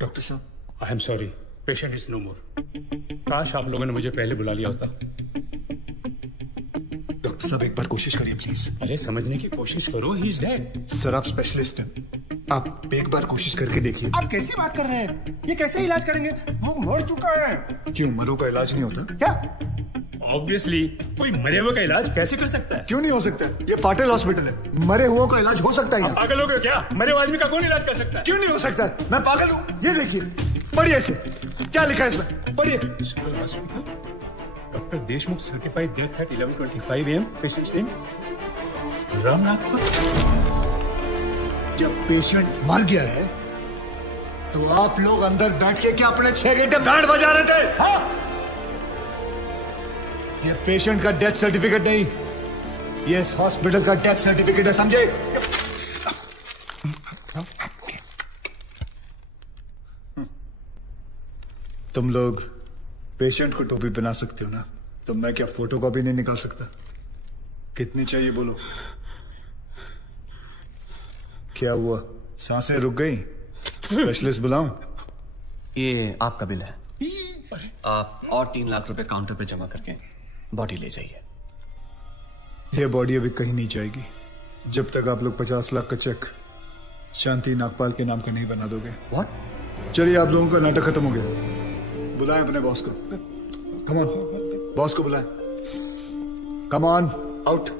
डॉक्टर साहब, I am sorry, patient is no more. काश आप लोगों ने मुझे पहले बुला लिया होता। डॉक्टर साहब एक बार कोशिश करिए प्लीज। अरे समझने की कोशिश करो, ही इज डेड। सर आप स्पेशलिस्ट हैं, आप एक बार कोशिश करके देखिए। आप कैसी बात कर रहे हैं? ये कैसे इलाज करेंगे? वो मर चुका है। क्यों, मरो का इलाज नहीं होता क्या? ऑब्वियसली, कोई मरे हुए का इलाज कैसे कर सकता है? क्यों नहीं हो सकता? ये पाटिल हॉस्पिटल है, मरे हुए का इलाज हो सकता है। पागल हो गए क्या? मरे हुए आदमी का कौन इलाज कर सकता है? क्यों नहीं हो सकता? मैं पागल हूँ? ये देखिए, पढ़िए इसे, क्या लिखा है इसमें, पढ़िए। Doctor Deshmukh certified death eight 11:25 AM। Patients name Ramnath. जब पेशेंट मर गया है तो आप लोग अंदर बैठ के क्या अपने 6 घंटे बैंड बजा रहे थे? हाँ? ये पेशेंट का डेथ सर्टिफिकेट नहीं, ये इस हॉस्पिटल का डेथ सर्टिफिकेट है, समझे? तुम लोग पेशेंट को टोपी पहना सकते हो ना, तो मैं क्या फोटो कॉपी नहीं निकाल सकता? कितनी चाहिए बोलो? क्या हुआ, सांसें रुक गई? स्पेशलिस्ट बुलाऊं? ये आपका बिल है, आप और 3 लाख रुपए काउंटर पे जमा करके बॉडी ले जाइए। ये बॉडी अभी कहीं नहीं जाएगी जब तक आप लोग 50 लाख का चेक शांति नागपाल के नाम का नहीं बना दोगे। व्हाट? चलिए, आप लोगों का नाटक खत्म हो गया। बुलाएं अपने बॉस को। कम ऑन, बॉस को बुलाएं। Come on, out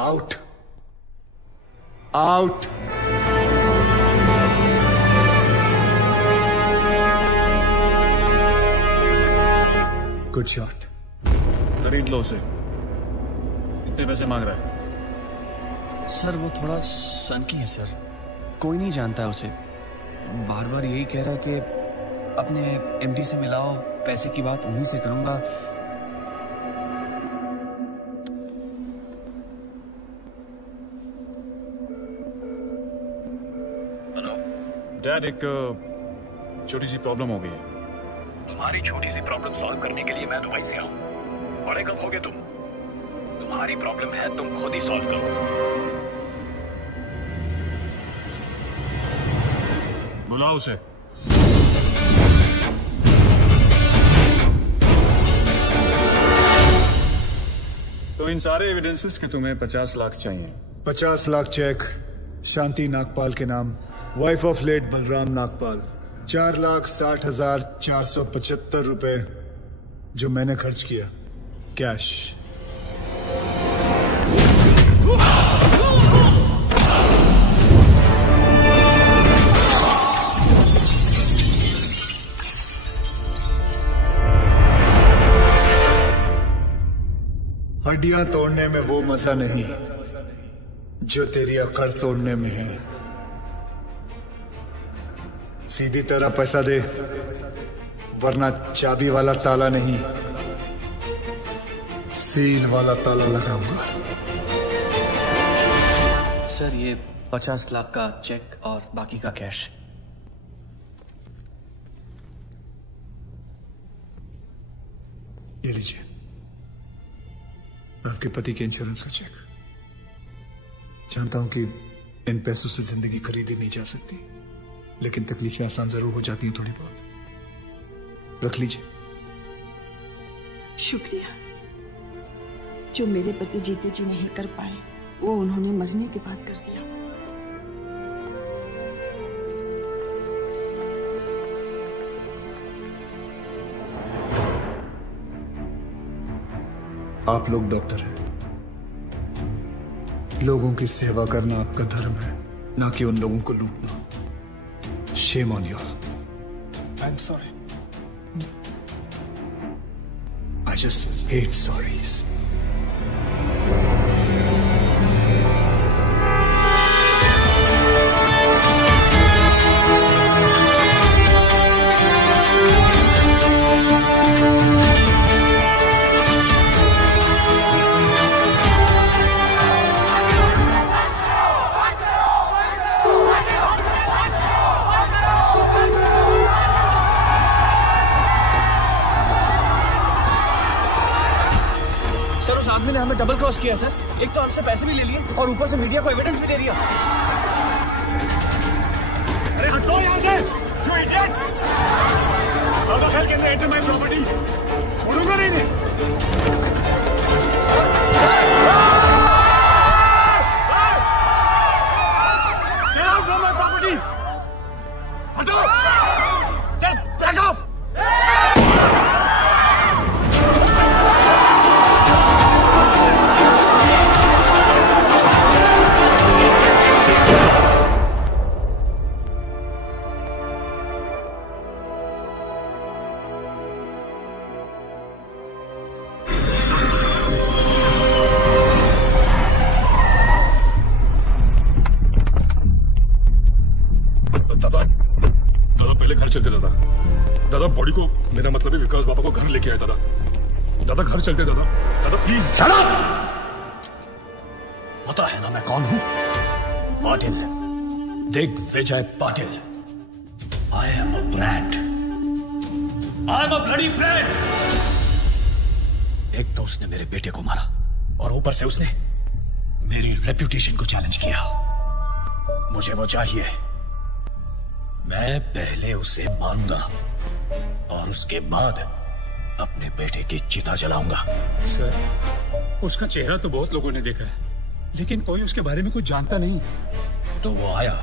out out. Good shot. खरीद लो उसे। कितने पैसे मांग रहा है? सर वो थोड़ा सनकी है सर, कोई नहीं जानता है उसे। बार बार यही कह रहा है कि अपने एमडी से मिलाओ, पैसे की बात उन्हीं से करूंगा। डैड, एक छोटी सी प्रॉब्लम हो गई है। तुम्हारी छोटी सी प्रॉब्लम सॉल्व करने के लिए मैं दुबई से आऊं। बड़े कब होगे तुम? तुम्हारी प्रॉब्लम है, तुम खुद ही सॉल्व करो। बुलाओ उसे। तो इन सारे एविडेंसेस के तुम्हें 50 लाख चाहिए। 50 लाख चेक शांति नागपाल के नाम, wife of late Balram Nagpal. 4,60,475 रुपए जो मैंने खर्च किया, कैश। हड्डियां तोड़ने में वो मजा नहीं जो तेरी अकड़ तोड़ने में है। सीधी तरह पैसा दे, वरना चाबी वाला ताला नहीं, सील वाला ताला लगाऊंगा। सर ये 50 लाख का चेक और बाकी का कैश। ये लीजिए, आपके पति के इंश्योरेंस का चेक। जानता हूं कि इन पैसों से जिंदगी खरीदी नहीं जा सकती, लेकिन तकलीफें आसान जरूर हो जाती हैं थोड़ी बहुत। रख लीजिए। शुक्रिया। जो मेरे पति जीते जी नहीं कर पाए, वो उन्होंने मरने के बाद कर दिया। आप लोग डॉक्टर हैं, लोगों की सेवा करना आपका धर्म है, ना कि उन लोगों को लूटना। Shame on you. I am sorry. I just hate sorries. आदमी ने हमें डबल क्रॉस किया सर। एक तो हमसे पैसे भी ले लिए और ऊपर से मीडिया को एविडेंस भी दे दिया। अरे हटो यहाँ से, you idiots! How the hell can they enter my property? छोड़ूंगा नहीं इन्हें। Get out from my property! हटो! Just back off! दादा बॉडी को, मेरा मतलब है विकास बाबा को घर लेके आए। दादा घर चलते। दादा प्लीज। Shut up! पता है ना मैं कौन हूं? Patil, Digvijay Patil. I am a brand. I am a bloody brand. एक तो उसने मेरे बेटे को मारा और ऊपर से उसने मेरी रेप्यूटेशन को चैलेंज किया। मुझे वो चाहिए। मैं पहले उसे मारूंगा और उसके बाद अपने बेटे की चिता जलाऊंगा। सर, उसका चेहरा तो बहुत लोगों ने देखा है, लेकिन कोई उसके बारे में कुछ जानता नहीं। तो वो आया,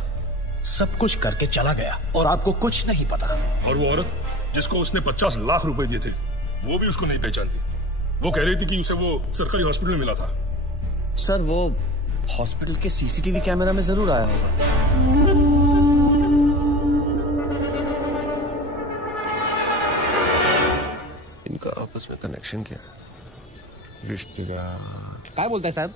सब कुछ करके चला गया और आपको कुछ नहीं पता। और वो औरत जिसको उसने 50 लाख रुपए दिए थे, वो भी उसको नहीं पहचानती। वो कह रही थी कि उसे वो सरकारी हॉस्पिटल में मिला था। सर, वो हॉस्पिटल के सीसीटीवी कैमरा में जरूर आया होगा। इनका आपस में कनेक्शन क्या है? रिश्तेदार। क्या बोलता है साहब?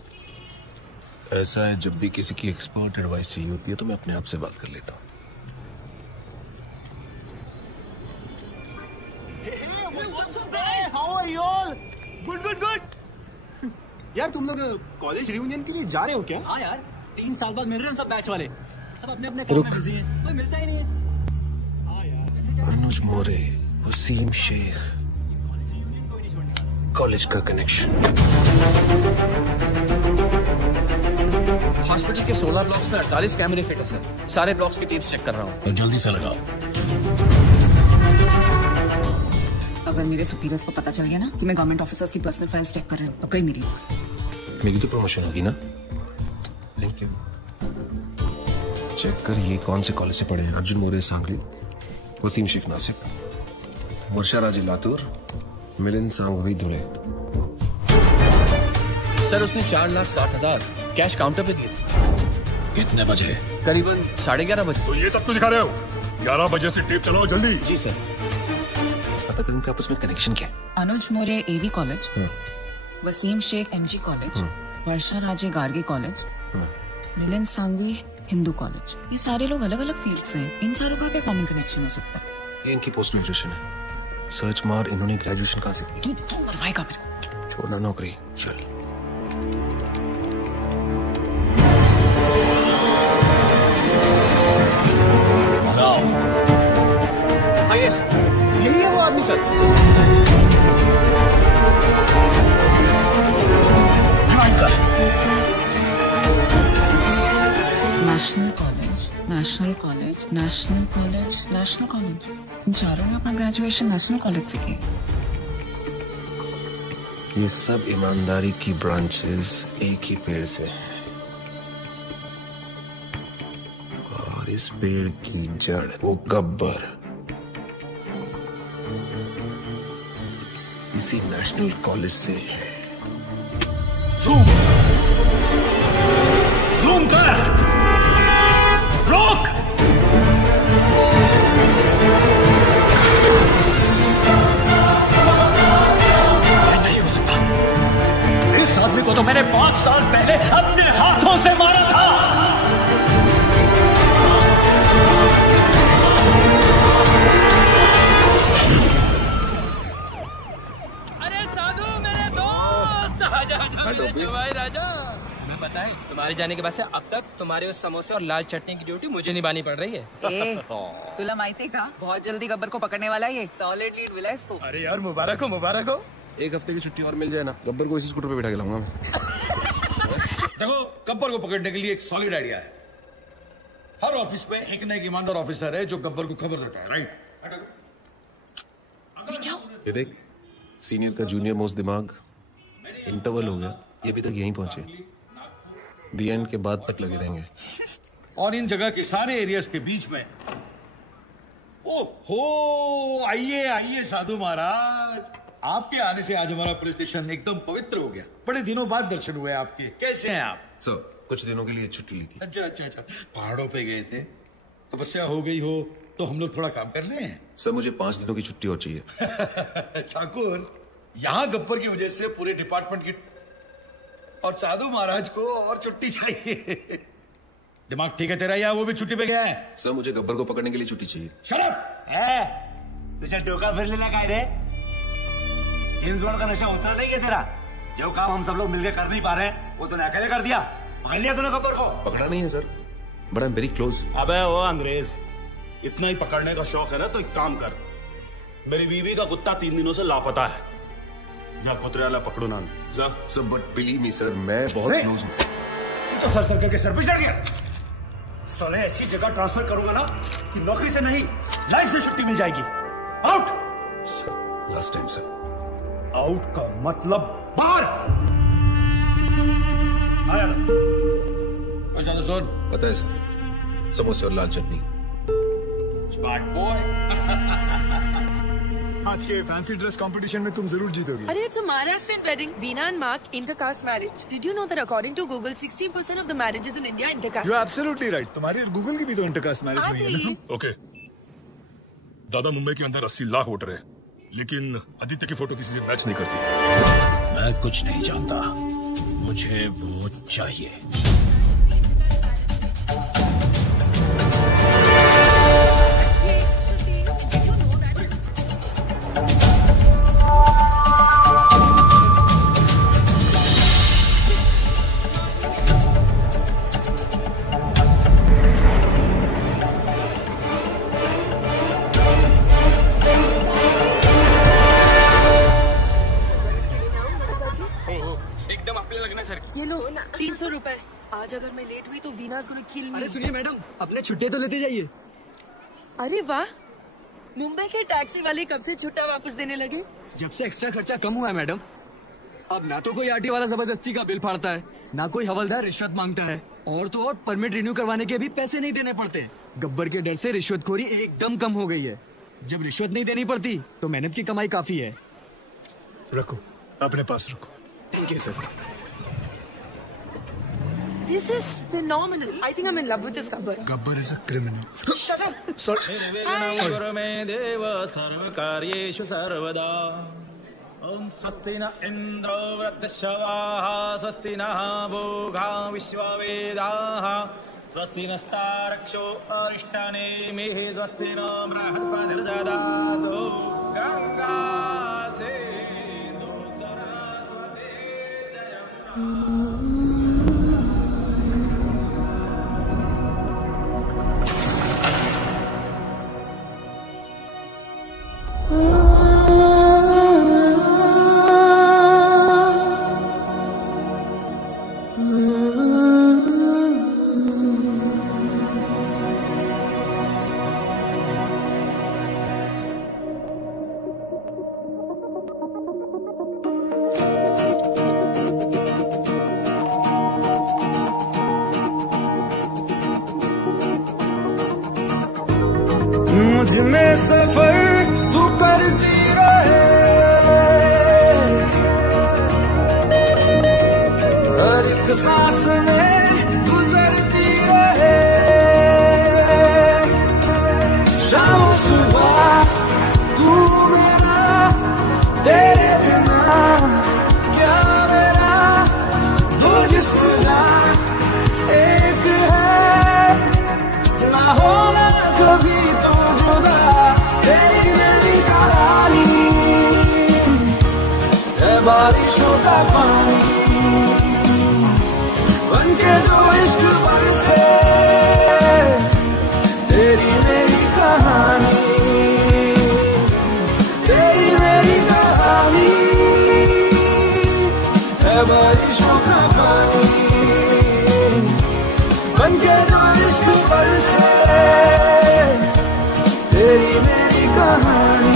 ऐसा है, जब भी किसी की एक्सपर्ट एडवाइस चाहिए होती है तो मैं अपने आप से बात कर लेता हूँ। यार तुम लोग कॉलेज रियूनियन के लिए जा रहे हो क्या? हाँ यार, 3 साल बाद मिल रहे हैं सब बैच वाले। सब अपने अपने काम में बिजी हैं, कोई मिलता ही नहीं है। अनुज मोरे, वसीम शेख, कॉलेज का कनेक्शन। हॉस्पिटल के 16 ब्लॉक्स में 48 कैमरे फिट है सर। सारे ब्लॉक्स की टीम्स चेक कर रहा हूँ। तो जल्दी से लगाओ। अगर मेरे सुपीरियर्स को पता चल गया ना कि मैं गवर्नमेंट ऑफिसर्स की पर्सनल फाइल्स चेक कर रही हूँ तो कहीं मेरी तो प्रमोशन होगी ना? Thank you. चेक कर ये कौन से कॉलेज से पढ़े हैं। अर्जुन मोरे सांगली, वसीम शेख नासिक, वर्षा राजे लातूर, मिलिंद सांघवी धुले। सर, उसने 4,60,000 कैश काउंटर पे दिए थे। कितने बजे? करीबन 11:30 बजे। तो ये सब क्यों दिखा रहे हो? 11 बजे से टेप चलाओ जल्दी। जी सर। पता करें इनके आपस में कनेक्शन क्या है? Anuj More AV college, Waseem Shaikh MG college, Varsha Raje Gargi college, Milind Sanghvi Hindu college. ये सारे लोग अलग अलग फील्ड से हैं। इन चारों का क्या कॉमन कनेक्शन हो सकता है? ये इनकी पोस्ट ग्रेजुएशन है। सर्च मार, इन्होंने ग्रेजुएशन कहाँ से की? तू मरवाएगा मेरे को। छोड़ना नौकरी, चल। यस, यही है वो आदमी sir. National college, national college, national college, national college. इन चारों ने अपना ग्रेजुएशन नेशनल कॉलेज से किया। ये सब ईमानदारी की ब्रांचेस एक ही पेड़ से हैं। और इस पेड़ की जड़ वो गब्बर इसी नेशनल कॉलेज से है। जूम जूम कर, रोक। नहीं हो सकता, इस आदमी को तो मैंने 5 साल पहले अपने हाथों से मारा था। भाई राजा, मैं बताएं, तुम्हारे जाने के बाद से अब तक तुम्हारे उस समोसे और लाल चटनी की ड्यूटी मुझे निभानी पड़ रही है। तुला माहिती का बहुत जल्दी गब्बर को पकड़ने वाला है, सॉलिड लीड मिला इसको। अरे यार मुबारक हो, मुबारक हो। 1 हफ्ते की छुट्टी और मिल जाए ना, गब्बर को इसी स्कूटर पे बिठा के लाऊंगा मैं। देखो, गब्बर को पकड़ने के लिए एक सॉलिड आइडिया है। हर ऑफिस में एक ना एक ईमानदार ऑफिसर है जो गब्बर को खबर देता है, राइट? ये देख, सीनियर का जूनियर मोस्ट दिमाग, इंटरवल हो गया, ये अभी तक यहीं पहुंचे, दी एंड के बाद तक लगे रहेंगे। और इन जगह के सारे एरियाज के बीच में, ओहो, आइए आइए साधु महाराज, आपके आने से आज हमारा पुलिस स्टेशन एकदम पवित्र हो गया। बड़े दिनों बाद दर्शन हुए आपके। कैसे हैं आप? सर, कुछ दिनों के लिए छुट्टी ली थी। अच्छा अच्छा अच्छा, पहाड़ों पे गए थे, तपस्या हो गई हो तो हम लोग थोड़ा काम कर लें। सर, मुझे 5 दिनों की छुट्टी और चाहिए। ठाकुर, यहाँ गब्बर की वजह से पूरे डिपार्टमेंट की और साधु महाराज को और छुट्टी चाहिए। दिमाग ठीक है तेरा या वो भी छुट्टी पे गया है? सर, मुझे गब्बर को पकड़ने के लिए छुट्टी चाहिए। शराब तुझे डोका फिर लेना का रे? जेम्स बॉन्ड का नशा उतरा नहीं है तेरा? जो काम हम सब लोग मिलकर कर नहीं पा रहे हैं वो तूने अकेले कर दिया। पकड़ लिया तूने गब्बर को? पकड़ा नहीं है sir, but I am very close. अबे ओ अंग्रेज, इतना ही पकड़ने का शौक है ना तो एक काम कर, मेरी बीवी का कुत्ता 3 दिनों से लापता है, जा कुतरे वाला पकड़ो ना जा। Sir, but believe me sir, मैं बहुत क्लोज हूँ। तो सर सर करके सर पे चढ़ गया। साले ऐसी जगह ट्रांसफर करूंगा ना कि नौकरी से नहीं लाइफ से छुट्टी मिल जाएगी। Out. Sir, last time sir. Out का मतलब बाहर। आया सुन, पता है सर, समोसे और लाल चटनी। Smart boy. आज के फैंसी ड्रेस कंपटीशन में तुम जरूर जीतोगी। अरे it's a Maharashtrian wedding, Veena and Mark intercaste marriage. Did you know that according to Google, 16% of the marriages in India intercaste? You are absolutely right. तुम्हारी Google की भी तो इंटरकास्ट मैरिज हुई है ना? ओके, दादा मुंबई के अंदर 80 लाख वोटर है, लेकिन आदित्य की फोटो किसी से मैच नहीं करती। मैं कुछ नहीं जानता, मुझे वो चाहिए। ये लो 300 रुपए। आज अगर मैं लेट हुई तो वीना's gonna kill me। अरे सुनिए मैडम, अपने छुट्टी तो लेते जाइए। अरे वाह, मुंबई के टैक्सी वाले कब से छुट्टा वापस देने लगे? जब से एक्स्ट्रा खर्चा कम हुआ है मैडम। अब ना तो कोई आरटी वाला जबरदस्ती का बिल फाड़ता है, ना कोई हवलदार रिश्वत मांगता है, और तो और परमिट रिन्यू करवाने के भी पैसे नहीं देने पड़ते। गब्बर के डर से रिश्वतखोरी एकदम कम हो गई है। जब रिश्वत नहीं देनी पड़ती तो मेहनत की कमाई काफी है। रखो, अपने पास रखो। ठीक है sir. This is phenomenal. I think I'm in love with this Gabbar. Gabbar is a criminal. Shut up. Sorry. ओम स्वस्ति न इंद्रो वृद्धश्रवाः स्वस्ति नः भोगा विश्ववेदाः स्वस्ति नस्तारक्षो अरिष्टानेमिः स्वस्ति न बृहस्पतिर्दधातु गंगा सिंधु सरस्वती जयम्। मुझ में सफर तू करती रहे, बारिशों का पानी बनके जो इश्क बरसे, तेरी मेरी कहानी, तेरी मेरी कहानी है बारिशों का पानी बनके जो इश्क बरसे, तेरी मेरी कहानी।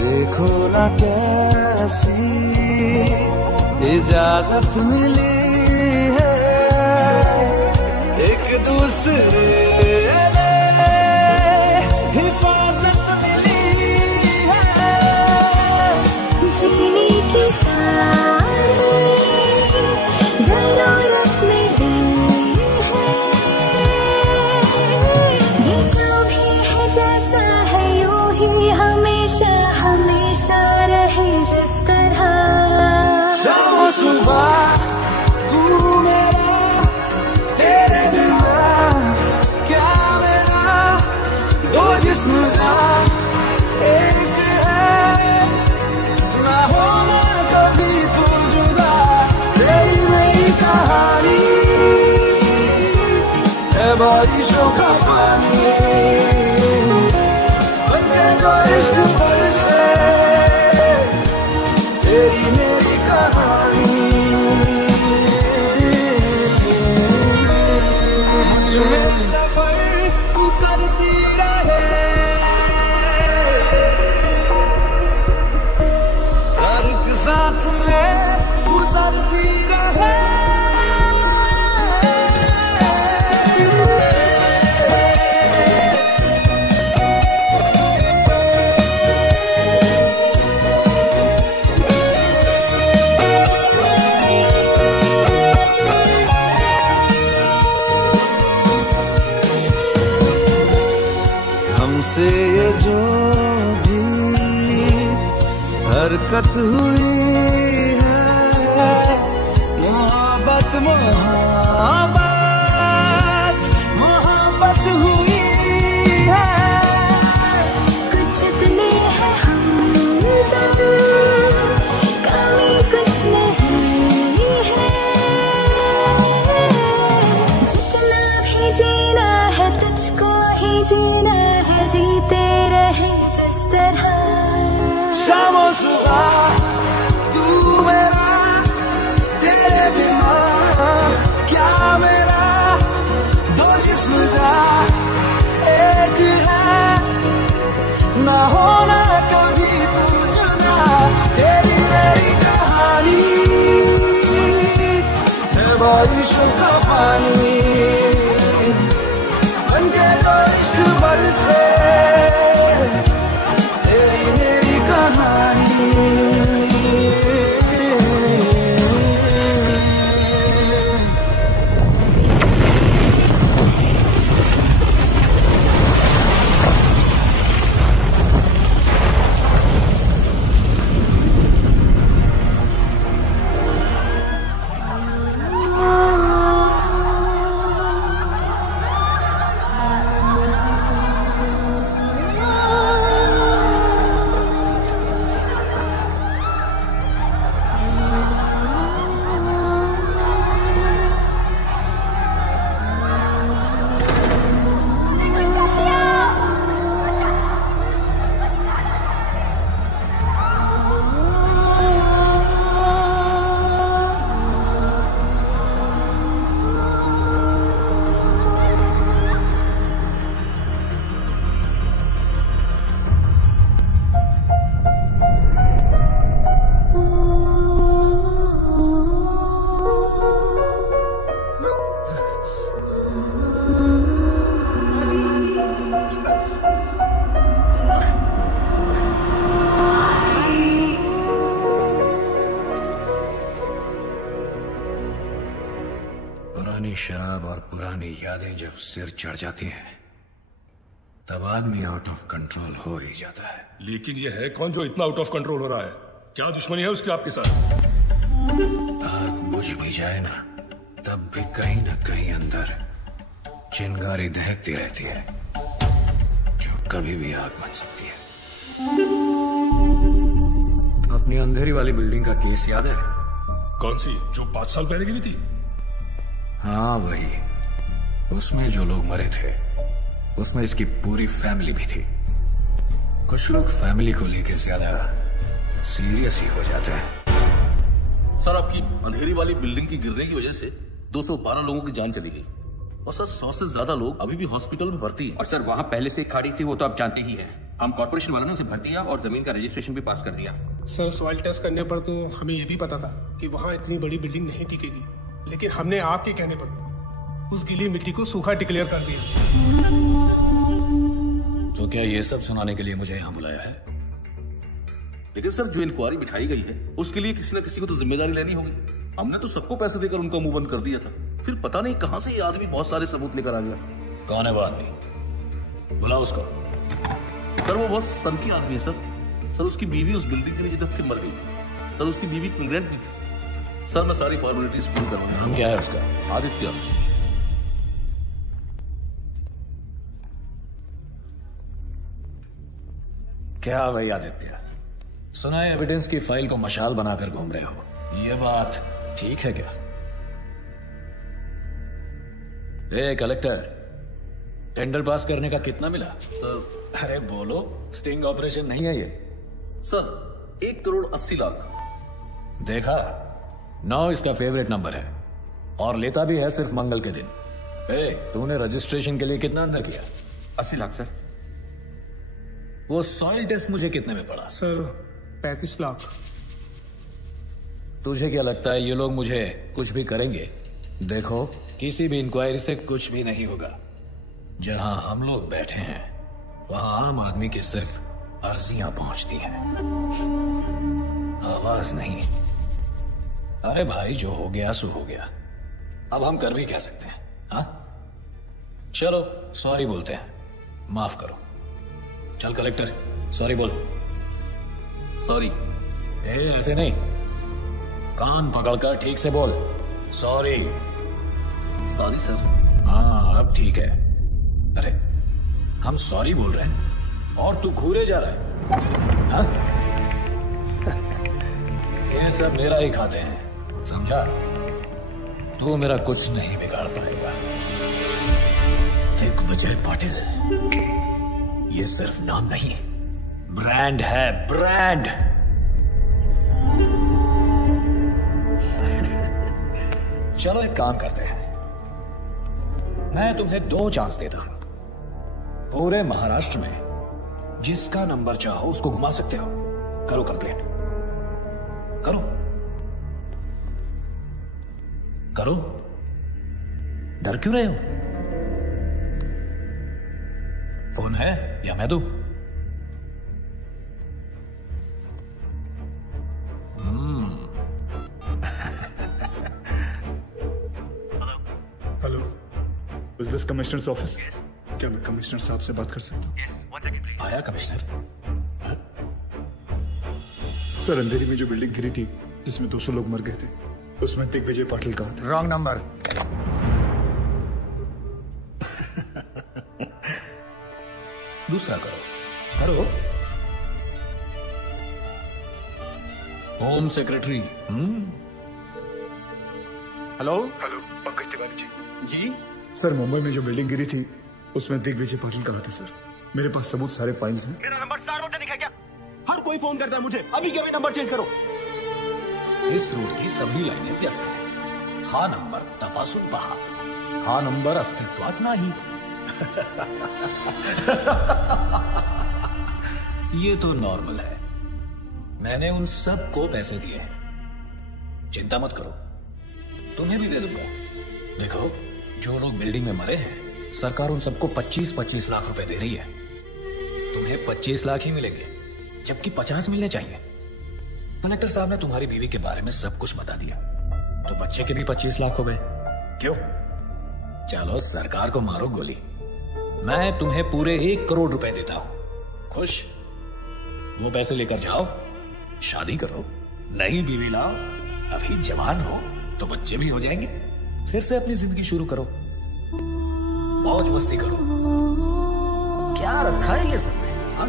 देखो ना कैसी इजाजत मिली है एक दूसरे में हिफाजत मिली है, जीने की सारी जरूरत मिली है, ये जो भी है जैसा है यूं ही हमेशा हमेशा रहे जिस तरह। शाम सुबह तू मेरा, तेरे बिना क्या मेरा, दो जिस्म का एक है, ना होना कभी तू जुदा, तेरी मेरी कहानी है बारिशों का पानी बनके जो इश्क बरसे, तेरी मेरी कहानी। मुझमें सफर तू करती रहे, हर एक सांस में गुजरती रहे, हमसे ये जो भी हरकत हुई है, मोहब्बत मोहब्बत मोहब्बत हुई है, कुछ इतने हैं हमदम, कमी कुछ नहीं है, जितना भी जीना है तुझको ही जीना है, जीते रहे जिस तरह। शामो सुबह तू मेरा, तेरे बिना क्या मेरा, दो जिस्म जा एक है, ना होना कभी तू जुदा, तेरी मेरी कहानी है बारिशों का पानी बनके जो इश्क बरसे, तेरी मेरी कहानी। पुरानी शराब और पुरानी यादें जब सिर चढ़ जाती हैं तब आदमी आउट ऑफ कंट्रोल हो ही जाता है। लेकिन ये है कौन जो इतना आउट ऑफ कंट्रोल हो रहा है? क्या दुश्मनी है उसकी आपके साथ? आग बुझ भी जाए ना, तब भी कहीं ना कहीं अंदर चिंगारी दहकती रहती है, जो कभी भी आग बन सकती है। अपनी अंधेरी वाली बिल्डिंग का केस याद है? कौन सी, जो 5 साल पहले की भी थी? हाँ वही। उसमें जो लोग मरे थे उसमें इसकी पूरी फैमिली भी थी। कुछ लोग फैमिली को लेकर ज्यादा सीरियस ही हो जाते हैं। सर आपकी अंधेरी वाली बिल्डिंग की गिरने की वजह से 212 लोगों की जान चली गई और सर 100 से ज्यादा लोग अभी भी हॉस्पिटल में भर्ती हैं। और सर वहाँ पहले से खाड़ी थी, वो तो आप जानते ही हैं। हम कॉर्पोरेशन वालों ने उसे भर दिया और जमीन का रजिस्ट्रेशन भी पास कर दिया। सर सॉइल टेस्ट करने पर तो हमें ये भी पता था कि वहाँ इतनी बड़ी बिल्डिंग नहीं टिकेगी, लेकिन हमने आपके कहने पर उस गीली मिट्टी को सूखा डिक्लेयर कर दिया। तो क्या ये सब सुनाने के लिए मुझे यहाँ बुलाया है? लेकिन सर जो इंक्वायरी बिठाई गई है उसके लिए किसी न किसी को तो जिम्मेदारी लेनी होगी। हमने तो सबको पैसे देकर उनका मुंह बंद कर दिया था, फिर पता नहीं कहां से ये आदमी बहुत सारे सबूत लेकर आ गया। कौन है वो आदमी? बुलाओ उसको। सर वो बहुत सनकी आदमी है सर उसकी बीवी उस बिल्डिंग के नीचे दब के मर गई। सर उसकी बीवी प्रेग्नेंट भी थी। सर मैं सारी फॉर्मेलिटीज पूरी करूंगा। नाम क्या है उसका? आदित्य। क्या भाई आदित्य, सुना है एविडेंस की फाइल को मशाल बनाकर घूम रहे हो, ये बात ठीक है क्या? ए कलेक्टर, टेंडर पास करने का कितना मिला? सर अरे बोलो, स्टिंग ऑपरेशन नहीं है ये। सर 1,80,00,000। देखा, 9 इसका फेवरेट नंबर है और लेता भी है सिर्फ मंगल के दिन। ए, तूने रजिस्ट्रेशन के लिए कितना अंदर किया? 80 लाख सर। वो सॉइल टेस्ट मुझे कितने में पड़ा? सर 35 लाख। तुझे क्या लगता है ये लोग मुझे कुछ भी करेंगे? देखो, किसी भी इंक्वायरी से कुछ भी नहीं होगा। जहां हम लोग बैठे हैं वहां आम आदमी की सिर्फ अर्जियां पहुंचती हैं, आवाज नहीं। अरे भाई, जो हो गया सो हो गया, अब हम कर भी क्या सकते हैं? हाँ, चलो सॉरी बोलते हैं, माफ करो। चल कलेक्टर, सॉरी बोल। सॉरी। ऐसे नहीं, कान पकड़कर ठीक से बोल। सॉरी। Sorry sir. हाँ अब ठीक है। अरे हम सॉरी बोल रहे हैं और तू घूरे जा रहा है। हाँ? ये सब मेरा ही खाते हैं, समझा? तू मेरा कुछ नहीं बिगाड़ पाएगा। दिग्विजय पाटिल ये सिर्फ नाम नहीं, ब्रांड है, ब्रांड। चलो एक काम करते हैं, मैं तुम्हें 2 चांस देता हूं। पूरे महाराष्ट्र में जिसका नंबर चाहो उसको घुमा सकते हो। करो कंप्लेंट, करो करो। डर क्यों रहे हो? फोन है या मैं दूं? Hello, is this commissioners office? क्या मैं कमिश्नर साहब से बात कर सकता हूँ? आया कमिश्नर? सर, अंधेरी में जो बिल्डिंग गिरी थी जिसमें 200 लोग मर गए थे, उसमें दिग्विजय पाटिल कहा था। Wrong number. दूसरा करो, करो। Home secretary. Hello hello, Pankaj Tiwari ji. Sir, Mumbai में जो बिल्डिंग गिरी थी उसमें दिग्विजय पाटिल कहा था सर। मेरे पास सबूत, सारे फाइल्स हैं। मेरा नंबर सार्वजनिक है क्या? हर कोई फोन करता है मुझे, अभी के अभी नंबर चेंज करो। इस रूट की सभी लाइनें व्यस्त हैं। हा नंबर तपासून पहा, हा नंबर अस्तित्वात नाही। ये तो नॉर्मल है। मैंने उन सब को पैसे दिए हैं, चिंता मत करो, तुम्हें भी दे दूंगा। देखो, जो लोग बिल्डिंग में मरे हैं, सरकार उन सबको 25-25 लाख रुपए दे रही है। तुम्हें 25 लाख ही मिलेंगे, जबकि 50 मिलने चाहिए। कलेक्टर साहब ने तुम्हारी बीवी के बारे में सब कुछ बता दिया, तो बच्चे के भी 25 लाख हो गए। क्यों? चलो सरकार को मारो गोली, मैं तुम्हें पूरे 1 करोड़ रुपए देता हूं। खुश? वो पैसे लेकर जाओ, शादी करो, नई बीवी लाओ, अभी जवान हो तो बच्चे भी हो जाएंगे, फिर से अपनी जिंदगी शुरू करो, मौज मस्ती करो। क्या रखा है ये सब? हाँ?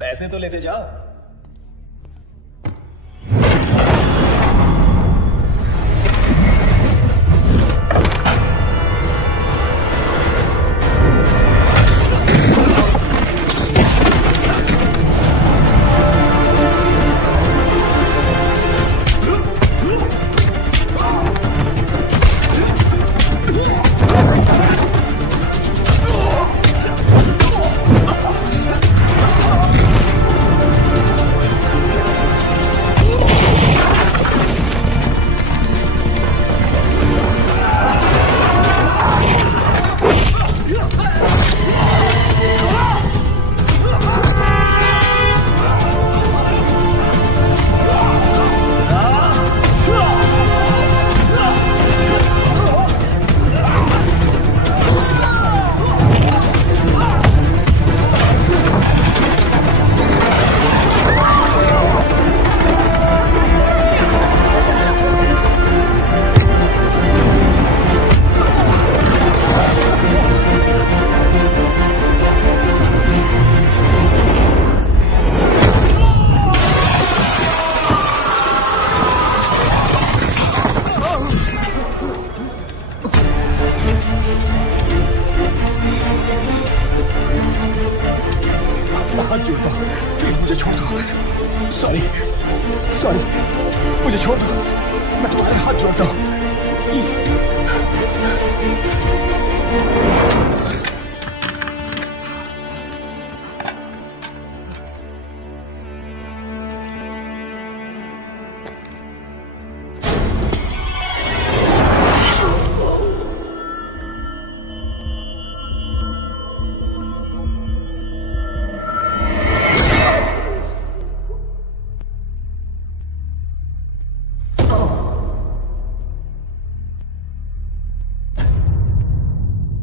पैसे तो लेते जाओ।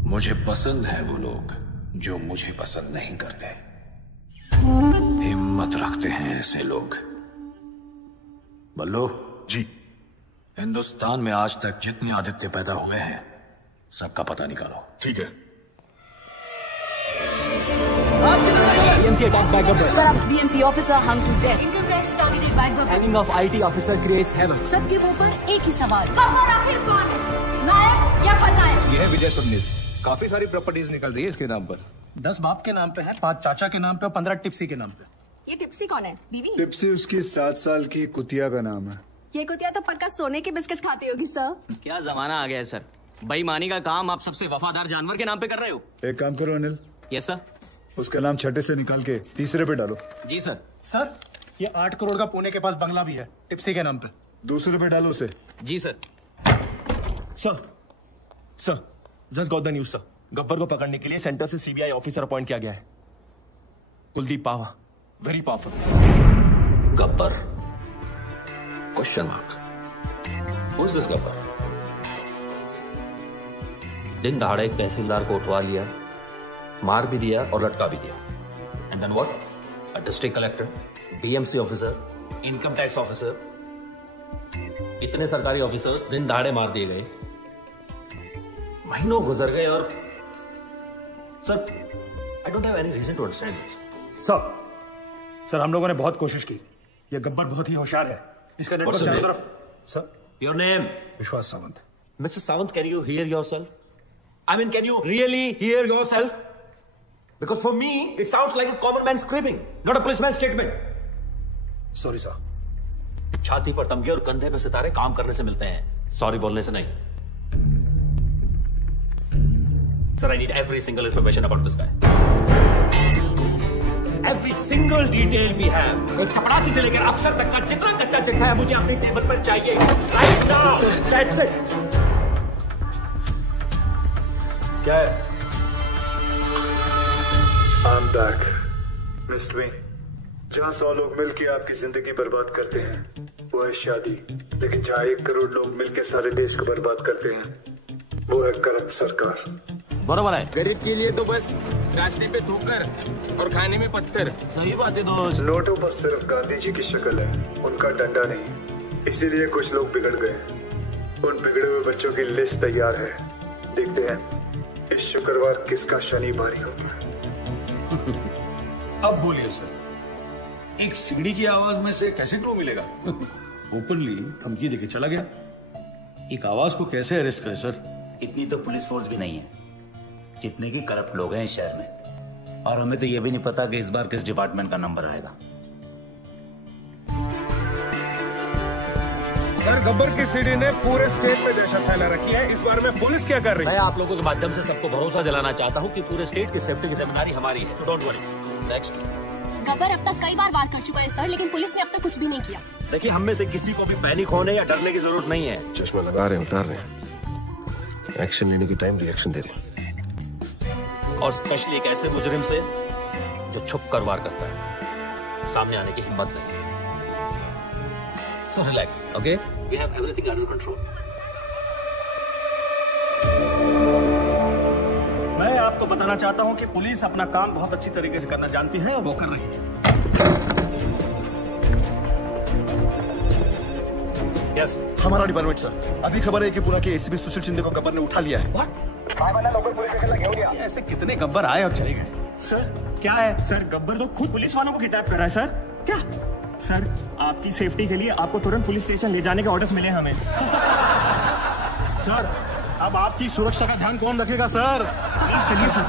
मुझे पसंद है वो लोग जो मुझे पसंद नहीं करते। हिम्मत रखते हैं ऐसे लोग। बल्लू जी, हिंदुस्तान में आज तक जितने आदित्य पैदा हुए हैं सबका पता निकालो। ठीक है। BMC attacked by Gabbar. Corrupt BMC officer hung to death. Income tax targeted by Gabbar. Hanging of IT officer creates havoc. सबके मुंह पर एक ही सवाल, गब्बर आखिर कौन है, नायक या खलनायक? ये है विजय सबनीस। काफी सारी प्रॉपर्टीज निकल रही है इसके नाम पर। 10 बाप के नाम पे है, 5 चाचा के नाम पे और 15 टिप्सी के नाम पे। ये टिप्सी कौन है? बीवी? टिप्सी उसकी 7 साल की कुतिया का नाम है। ये कुतिया तो पक्का सोने के बिस्किट खाती होगी सर। क्या जमाना आ गया है सर, बेईमानी का काम आप सबसे वफादार जानवर के नाम पे कर रहे हो। एक काम करो अनिल। Yes sir. उसका नाम छठे से निकाल के तीसरे पे डालो। जी सर। सर ये 8 करोड़ का पुणे के पास बंगला भी है टिप्सी के नाम पे। दूसरे पे डालो उसे। जी sir. Sir just got the news sir. Gabbar को पकड़ने के लिए सेंटर से सीबीआई ऑफिसर अपॉइंट किया गया है। Kuldeep Pawa, very powerful. Gabbar? Question mark. Who is this Gabbar? दिन दहाड़े एक तहसीलदार को उठवा लिया, मार भी दिया और लटका भी दिया। And then what? A district collector, BMC officer, income tax officer, इतने सरकारी ऑफिसर्स दिन दहाड़े मार दिए गए। महीनों गुजर गए और sir I don't have any reason to understand this. Sir हम लोगों ने बहुत कोशिश की। ये गब्बर बहुत ही होशियार है। इसका नेटवर्क चारों तरफ। Sir your name? Vishwas Sawant. Mister Sawant, can you hear yourself? I mean, can you really hear yourself? Because for me, it sounds like a common man's screaming, not a policeman's statement. Sorry, sir. छाती पर तमगे और कंधे पे सितारे काम करने से मिलते हैं, सॉरी बोलने से नहीं। Sir, I need every single information about this guy. Every single detail we have. एक चपरासी से लेकर अफसर तक का जितना कच्चा चिट्ठा है मुझे अपनी टेबल पर चाहिए। Right now. That's it. क्या है? I'm back, Mr. Wayne. जहाँ 100 लोग मिलकर आपकी जिंदगी बर्बाद करते हैं वो है शादी, लेकिन जहाँ 1 करोड़ लोग मिलकर सारे देश को बर्बाद करते हैं वो है करप्ट सरकार। बराबर है। गरीब के लिए तो बस रास्ते पे ठोकर और खाने में पत्थर। सही बात है दोस्त। नोटों पर सिर्फ गांधी जी की शक्ल है, उनका डंडा नहीं। इसीलिए कुछ लोग बिगड़ गए। उन बिगड़े हुए बच्चों की लिस्ट तैयार है। देखते हैं इस शुक्रवार किसका शनि भारी होता है। अब बोलिए सर, एक सीढ़ी की आवाज में से कैसे क्लू मिलेगा? ओपनली धमकी देके चला गया। एक आवाज को कैसे अरेस्ट करे सर? इतनी तो पुलिस फोर्स भी नहीं है जितने की करप्ट लोग हैं इस शहर में। और हमें तो यह भी नहीं पता कि इस बार किस डिपार्टमेंट का नंबर आएगा। सर, गब्बर की सीडी ने पूरे स्टेट में दहशत फैला रखी है। इस बारे में पुलिस क्या कर रही है? मैं आप लोगों के माध्यम से सबको भरोसा दिलाना चाहता हूँ कि पूरे स्टेट की सेफ्टी की जिम्मेदारी हमारी है। Don't worry. नेक्स्ट। गब्बर अब तक कई बार वार कर चुका है सर, लेकिन पुलिस ने अब तक कुछ भी नहीं किया। देखिए, हम में से किसी को भी पैनिक होने या डरने की जरूरत नहीं है। चश्मा लगा रहे हैं, उतार रहे हैं। एक्शन लेने की टाइम रिएक्शन दे रहे हैं। और स्पेशली एक ऐसे मुजरिम से जो छुप कर वार करता है, सामने आने की हिम्मत नहीं। So relax, okay? We have everything under control. मैं आपको बताना चाहता हूं कि पुलिस अपना काम बहुत अच्छी तरीके से करना जानती है और वो कर रही है। Yes. हमारा डिपार्टमेंट सर, अभी खबर है कि पूरा के एसीपी सुशील शिंदे को गब्बर ने उठा लिया है। ऐसे कितने गब्बर आए और चले गए? सर क्या है? सर गब्बर तो खुद पुलिस वालों को किडनैप कर रहा है। सर क्या? सर आपकी सेफ्टी के लिए आपको तुरंत पुलिस स्टेशन ले जाने के ऑर्डर्स मिले हमें। सर, अब आपकी सुरक्षा का ध्यान कौन रखेगा सर? चलिए सर।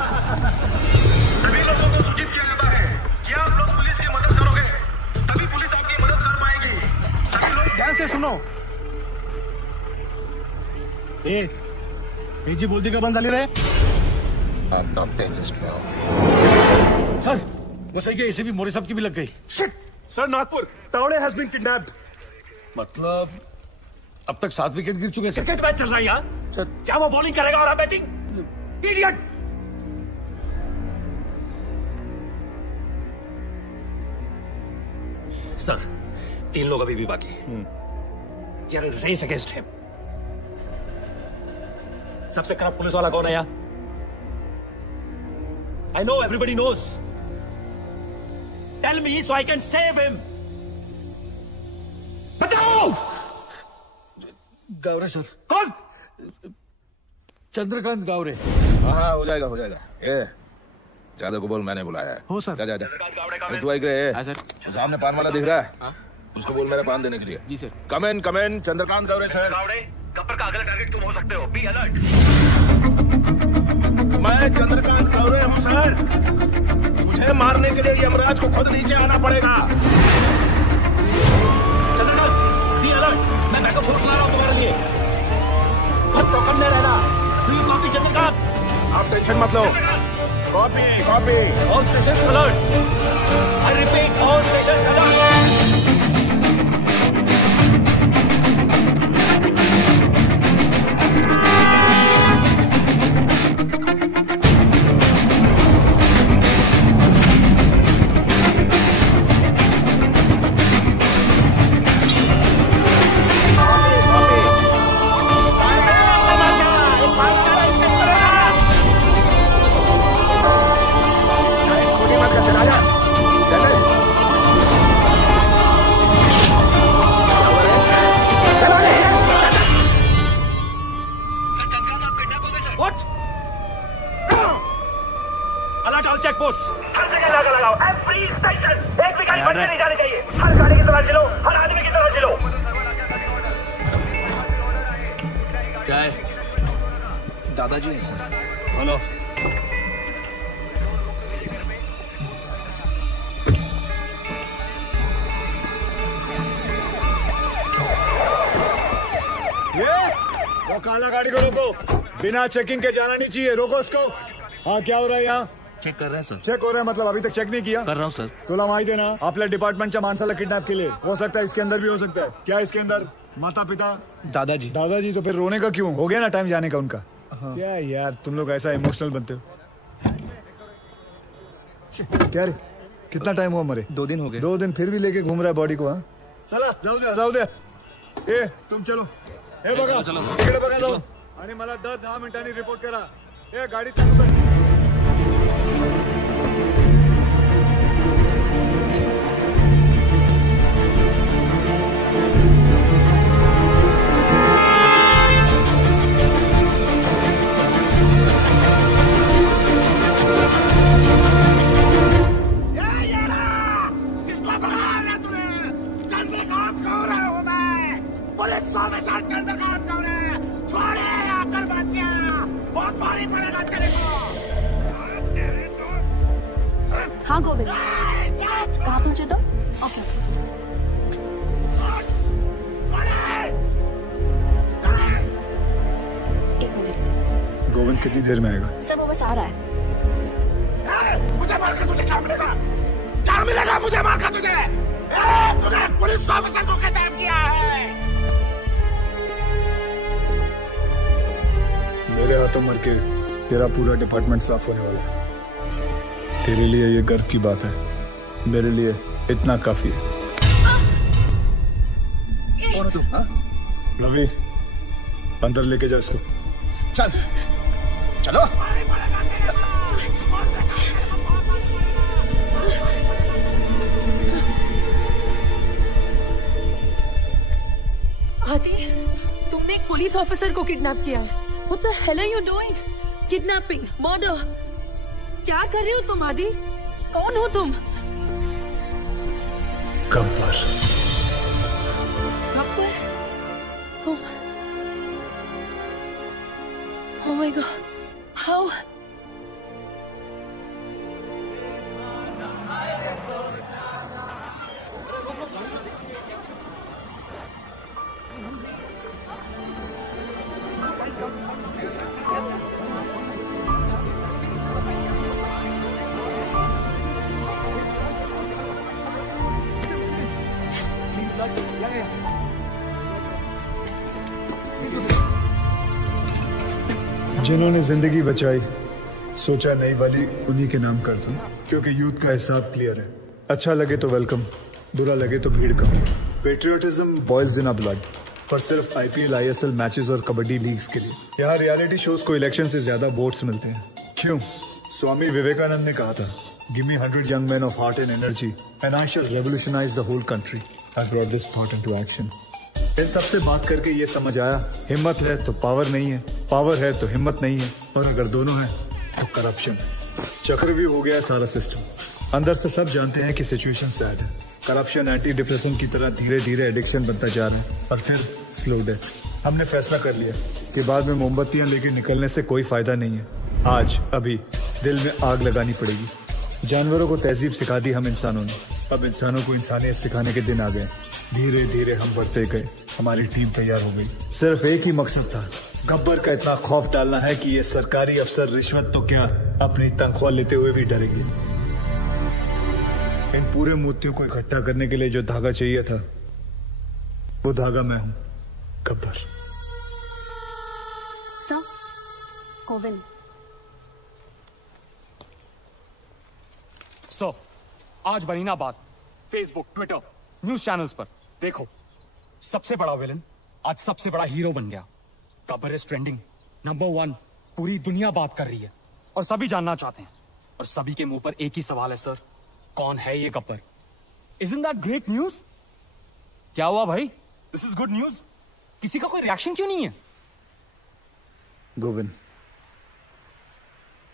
सभी लोगों को सूचित किया जाता है कि आप लोग पुलिस की मदद करोगे, तभी पुलिस आपकी मदद कर पाएगी। सभी लोग ध्यान से सुनो। जी बोलती का बंद डाली रहे। I'm not paying this now. Sir, वो सही है, इसे भी मोरे साहब की भी लग गई। Shit! Sir, Nagpur Tawde has been kidnapped. मतलब अब तक 7 विकेट गिर चुके हैं सर। क्रिकेट मैच चल रहा है यहाँ सर। क्या वो बॉलिंग करेगा और आप बैटिंग? इडियट! सर, 3 लोग अभी भी बाकी हैं। यार, रेस अगेंस्ट हिम। सबसे खराब पुलिस वाला कौन है यहाँ? I know everybody knows. Tell me so I can save him. बताओ! गावरे सर। कौन? चंद्रकांत गावरे। हाँ, हो जाएगा हो जाएगा। ये ज्यादा को बोल, मैंने बुलाया है। हो सर। जा जा जा। तू आई गए? हाँ सर। सामने पान वाला दिख रहा है? उसको बोल मेरा पान देने के लिए। जी सर। कम इन चंद्रकांत गावरे सर। गब्बर का अगला टारगेट तुम हो सकते हो। B alert. मैं चंद्रकांत गावरे हूँ सर। मुझे मारने के लिए यमराज को खुद नीचे आना पड़ेगा। Chandrakant, be alert. मैं बैकअप फोर्स ला रहा हूँ तुम्हारे लिए। बहुत चौकन्ने रहना। Do you copy Chandrakant? आप टेंशन मत लो। Copy copy. All stations alert. I repeat, all stations alert. दादाजी है सर। हेलो। वो काला गाड़ी को रोको, बिना चेकिंग के जाना नहीं चाहिए। रोको उसको। हाँ, क्या हो रहा है यहाँ? चेक कर रहे हैं सर। चेक हो रहा है मतलब अभी तक चेक नहीं किया? कर रहा हूँ सर। तुला माहिती आहे ना, आपल्या डिपार्टमेंटच्या माणसाला किडनॅप केले। हो सकता है इसके अंदर भी हो सकता है। क्या इसके अंदर? माता पिता? दादाजी। दादाजी तो फिर रोने का क्यों? हो गया ना टाइम जाने का उनका। क्या यार तुम लोग ऐसा इमोशनल बनते हो? क्या रे, कितना टाइम हुआ मरे? 2 दिन हो गए। 2 दिन फिर भी लेके घूम रहा है बॉडी को? हाँ चला जाऊ द्या ए तुम चलो ए बघा इकडे बघा जाऊ आणि मला 10 मिनिटांनी रिपोर्ट करा. ए गाडी चालू कर. हाँ गोविंद, कहाँ पहुंचे तुम? ओके। एक मिनट। गोविंद कितनी देर में आएगा? सर वो बस आ रहा है। मुझे मार कर तुझे क्या मिलेगा? क्या मिलेगा मुझे मार कर तुझे? तूने पुलिस ऑफिसर को किडनैप किया है। मेरे हाथों मर के तेरा पूरा डिपार्टमेंट साफ होने वाला है. तेरे लिए ये गर्व की बात है, मेरे लिए इतना काफी है. कौन हो तुम? हाँ? रवि, अंदर लेके जा इसको. चल चलो. आदि, तुमने एक पुलिस ऑफिसर को किडनैप किया है. What the hell are you doing? Kidnapping, murder. क्या कर रहे हो तुम आदि? कौन हो तुम? Gabbar. Gabbar? Oh my God. How? जिन्होंने जिंदगी बचाई, सोचा नई वाली उन्हीं के नाम कर दूं, क्योंकि यूथ का हिसाब क्लियर है. अच्छा लगे तो वेलकम, बुरा लगे तो भीड़ कम. Patriotism boys in a blood, पर सिर्फ IPL, ISL मैचेस और कबड्डी लीग्स के लिए. यहाँ रियलिटी शोज को इलेक्शन से ज्यादा वोट्स मिलते हैं. क्यों? स्वामी विवेकानंद ने कहा था, give me 100 young men of heart and energy and I shall revolutionize the whole country. I brought this thought into action. इन सबसे बात करके ये समझ आया, हिम्मत है तो पावर नहीं है, पावर है तो हिम्मत नहीं है, और अगर दोनों है तो करप्शन. चक्रव्यूह हो गया है सारा सिस्टम. अंदर से सब जानते हैं कि सिचुएशन सैड है. करप्शन एंटी डिप्रेशन की तरह धीरे धीरे एडिक्शन बनता जा रहा है और फिर स्लो डेथ. हमने फैसला कर लिया कि बाद में मोमबत्तियां लेके निकलने से कोई फायदा नहीं है. आज अभी दिल में आग लगानी पड़ेगी. जानवरों को तहजीब सिखा दी हम इंसानों ने, अब इंसानों को इंसानियत सिखाने के दिन आ गए. धीरे धीरे हम बढ़ते गए, हमारी टीम तैयार हो गई. सिर्फ एक ही मकसद था, गब्बर का इतना खौफ डालना है कि ये सरकारी अफसर रिश्वत तो क्या अपनी तनख्वाह लेते हुए भी डरेंगे. इन पूरे मोतियों को इकट्ठा करने के लिए जो धागा चाहिए था, वो धागा मैं हूं, गब्बर. सर, गोविंद. सो आज बनी ना बात फेसबुक, ट्विटर, न्यूज चैनल्स पर. देखो, सबसे बड़ा विलन आज सबसे बड़ा हीरो बन गया. Gabbar is trending, number 1. पूरी दुनिया बात कर रही है और सभी जानना चाहते हैं, और सभी के मुंह पर एक ही सवाल है, सर, कौन है ये Gabbar? Isn't that great news? क्या हुआ भाई? This is good news. किसी का कोई रिएक्शन क्यों नहीं है? गोविंद,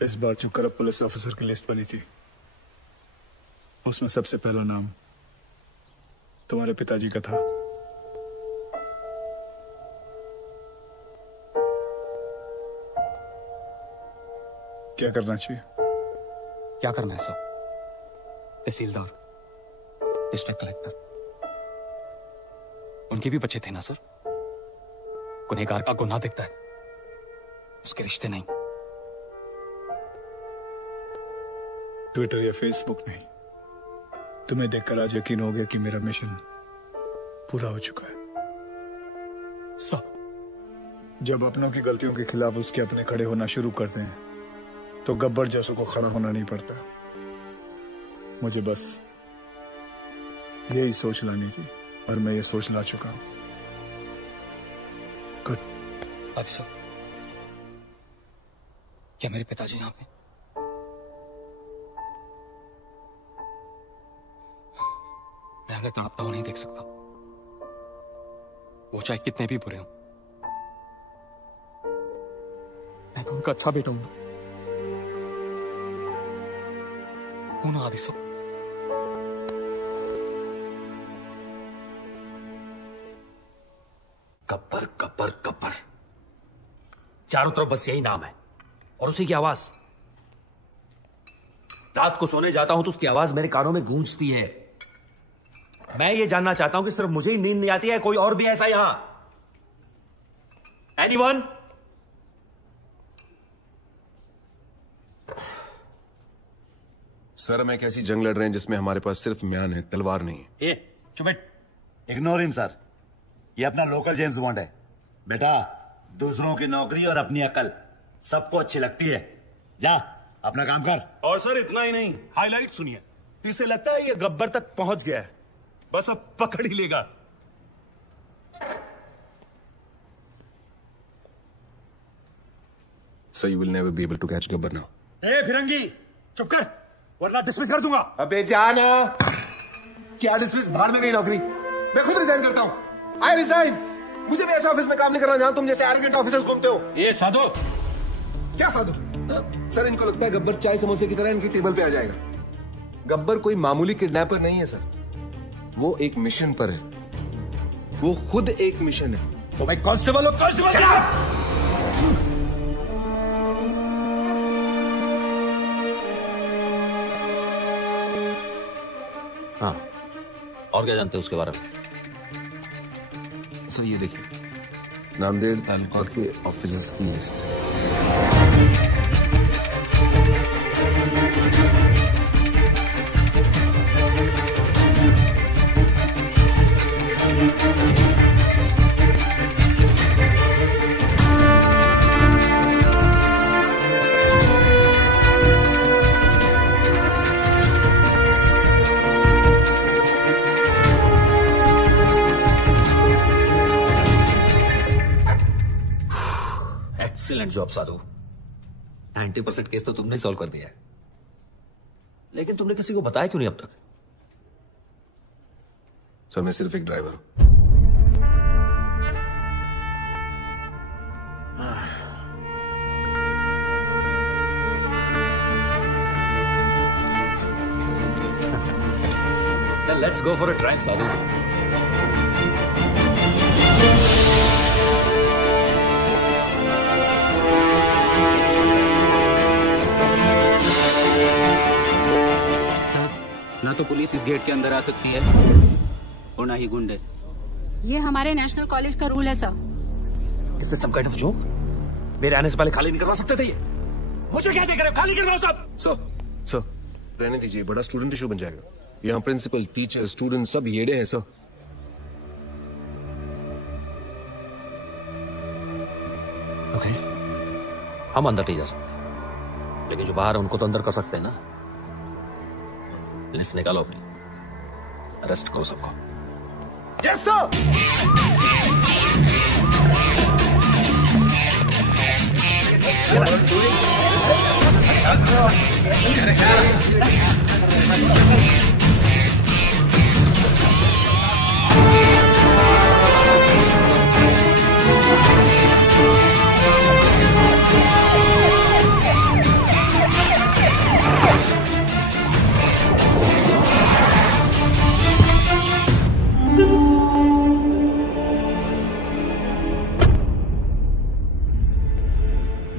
इस बार जो करप्ट पुलिस ऑफिसर की लिस्ट बनी थी, उसमें सबसे पहला नाम तुम्हारे पिताजी का था. क्या करना चाहिए? क्या करना है सर? तहसीलदार, डिस्ट्रिक्ट कलेक्टर, उनके भी बच्चे थे ना सर. गुनहगार का गुनाह दिखता है, उसके रिश्ते नहीं. ट्विटर या फेसबुक नहीं, तुम्हें देखकर आज यकीन हो गया कि मेरा मिशन पूरा हो चुका है. सर, जब अपनों की गलतियों के खिलाफ उसके अपने खड़े होना शुरू करते हैं, तो गब्बर जैसों को खड़ा होना नहीं पड़ता. मुझे बस यही सोच लानी थी और मैं ये सोच ला चुका हूं। गुड। अच्छा, क्या मेरे पिताजी यहाँ पे? मैं उन्हें तड़पता हुआ नहीं देख सकता, वो चाहे कितने भी बुरे हों। मैं तो उनका अच्छा बेटा हूं ना आदिसो। गब्बर गब्बर गब्बर, चारों तरफ बस यही नाम है और उसी की आवाज। रात को सोने जाता हूं तो उसकी आवाज मेरे कानों में गूंजती है। मैं ये जानना चाहता हूं कि सिर्फ मुझे ही नींद नहीं आती है, कोई और भी ऐसा यहां? एनीवन? सर, हम एक ऐसी जंग लड़ रहे हैं जिसमें हमारे पास सिर्फ म्यान है, तलवार नहीं है। ए, चुप बैठ। इग्नोर हिम सर, ये अपना लोकल जेम्स बॉन्ड है। बेटा, दूसरों की नौकरी और अपनी अकल सबको अच्छी लगती है। जा अपना काम कर। और सर इतना ही नहीं, हाईलाइट सुनिए। इसे लगता है ये गब्बर तक पहुंच गया है, बस अब पकड़ ही लेगा। Sir, you will never be able to catch Gabbar now. ए फिरंगी, चुप कर वरना डिसमिस कर दूंगा। अबे जाना। क्या डिसमिस? बाहर में गई नौकरी। मैं खुद रिजाइन करता हूं। I resign. मुझे भी ऐसे ऑफिस में काम नहीं करना जहां तुम जैसे एरोगेंट ऑफिसर्स घूमते हो। ये साधु। क्या साधु? सर, इनको लगता है गब्बर चाय समोसे की तरह इनकी टेबल पे आ जाएगा। गब्बर कोई मामूली किडनैपर नहीं है सर, वो एक मिशन पर है। वो खुद एक मिशन है। तो भाई कांस्टेबल हो, कांस्टेबल। हाँ, और क्या जानते हैं उसके बारे में? सर, ये देखिए, नांदेड़ तालुका के ऑफिसर्स की लिस्ट। एक्सीलेंट जॉब साधु। 90% केस तो तुमने सॉल्व कर दिया है, लेकिन तुमने किसी को बताया क्यों नहीं अब तक? सर, मैं सिर्फ एक ड्राइवर हूं। Then let's go for a drive, साधु। ना तो पुलिस इस गेट के अंदर आ सकती है और ना ही गुंडे। ये हमारे नेशनल कॉलेज का रूल है sir. Is this some kind of joke? मेरे आने से पहले खाली नहीं करवा सकते थे ये? मुझे क्या देख रहे हो? खाली करवाओ सब। सर, रहने दीजिए, बड़ा स्टूडेंट इशू बन जाएगा। यहाँ प्रिंसिपल, टीचर, स्टूडेंट सब येड़े हैं सर। ओके, हम अंदर नहीं जा सकते, लेकिन जो बाहर है उनको तो अंदर कर सकते हैं ना। लिस्ट निकालो अपनी, अरेस्ट करो सबको। Yes sir.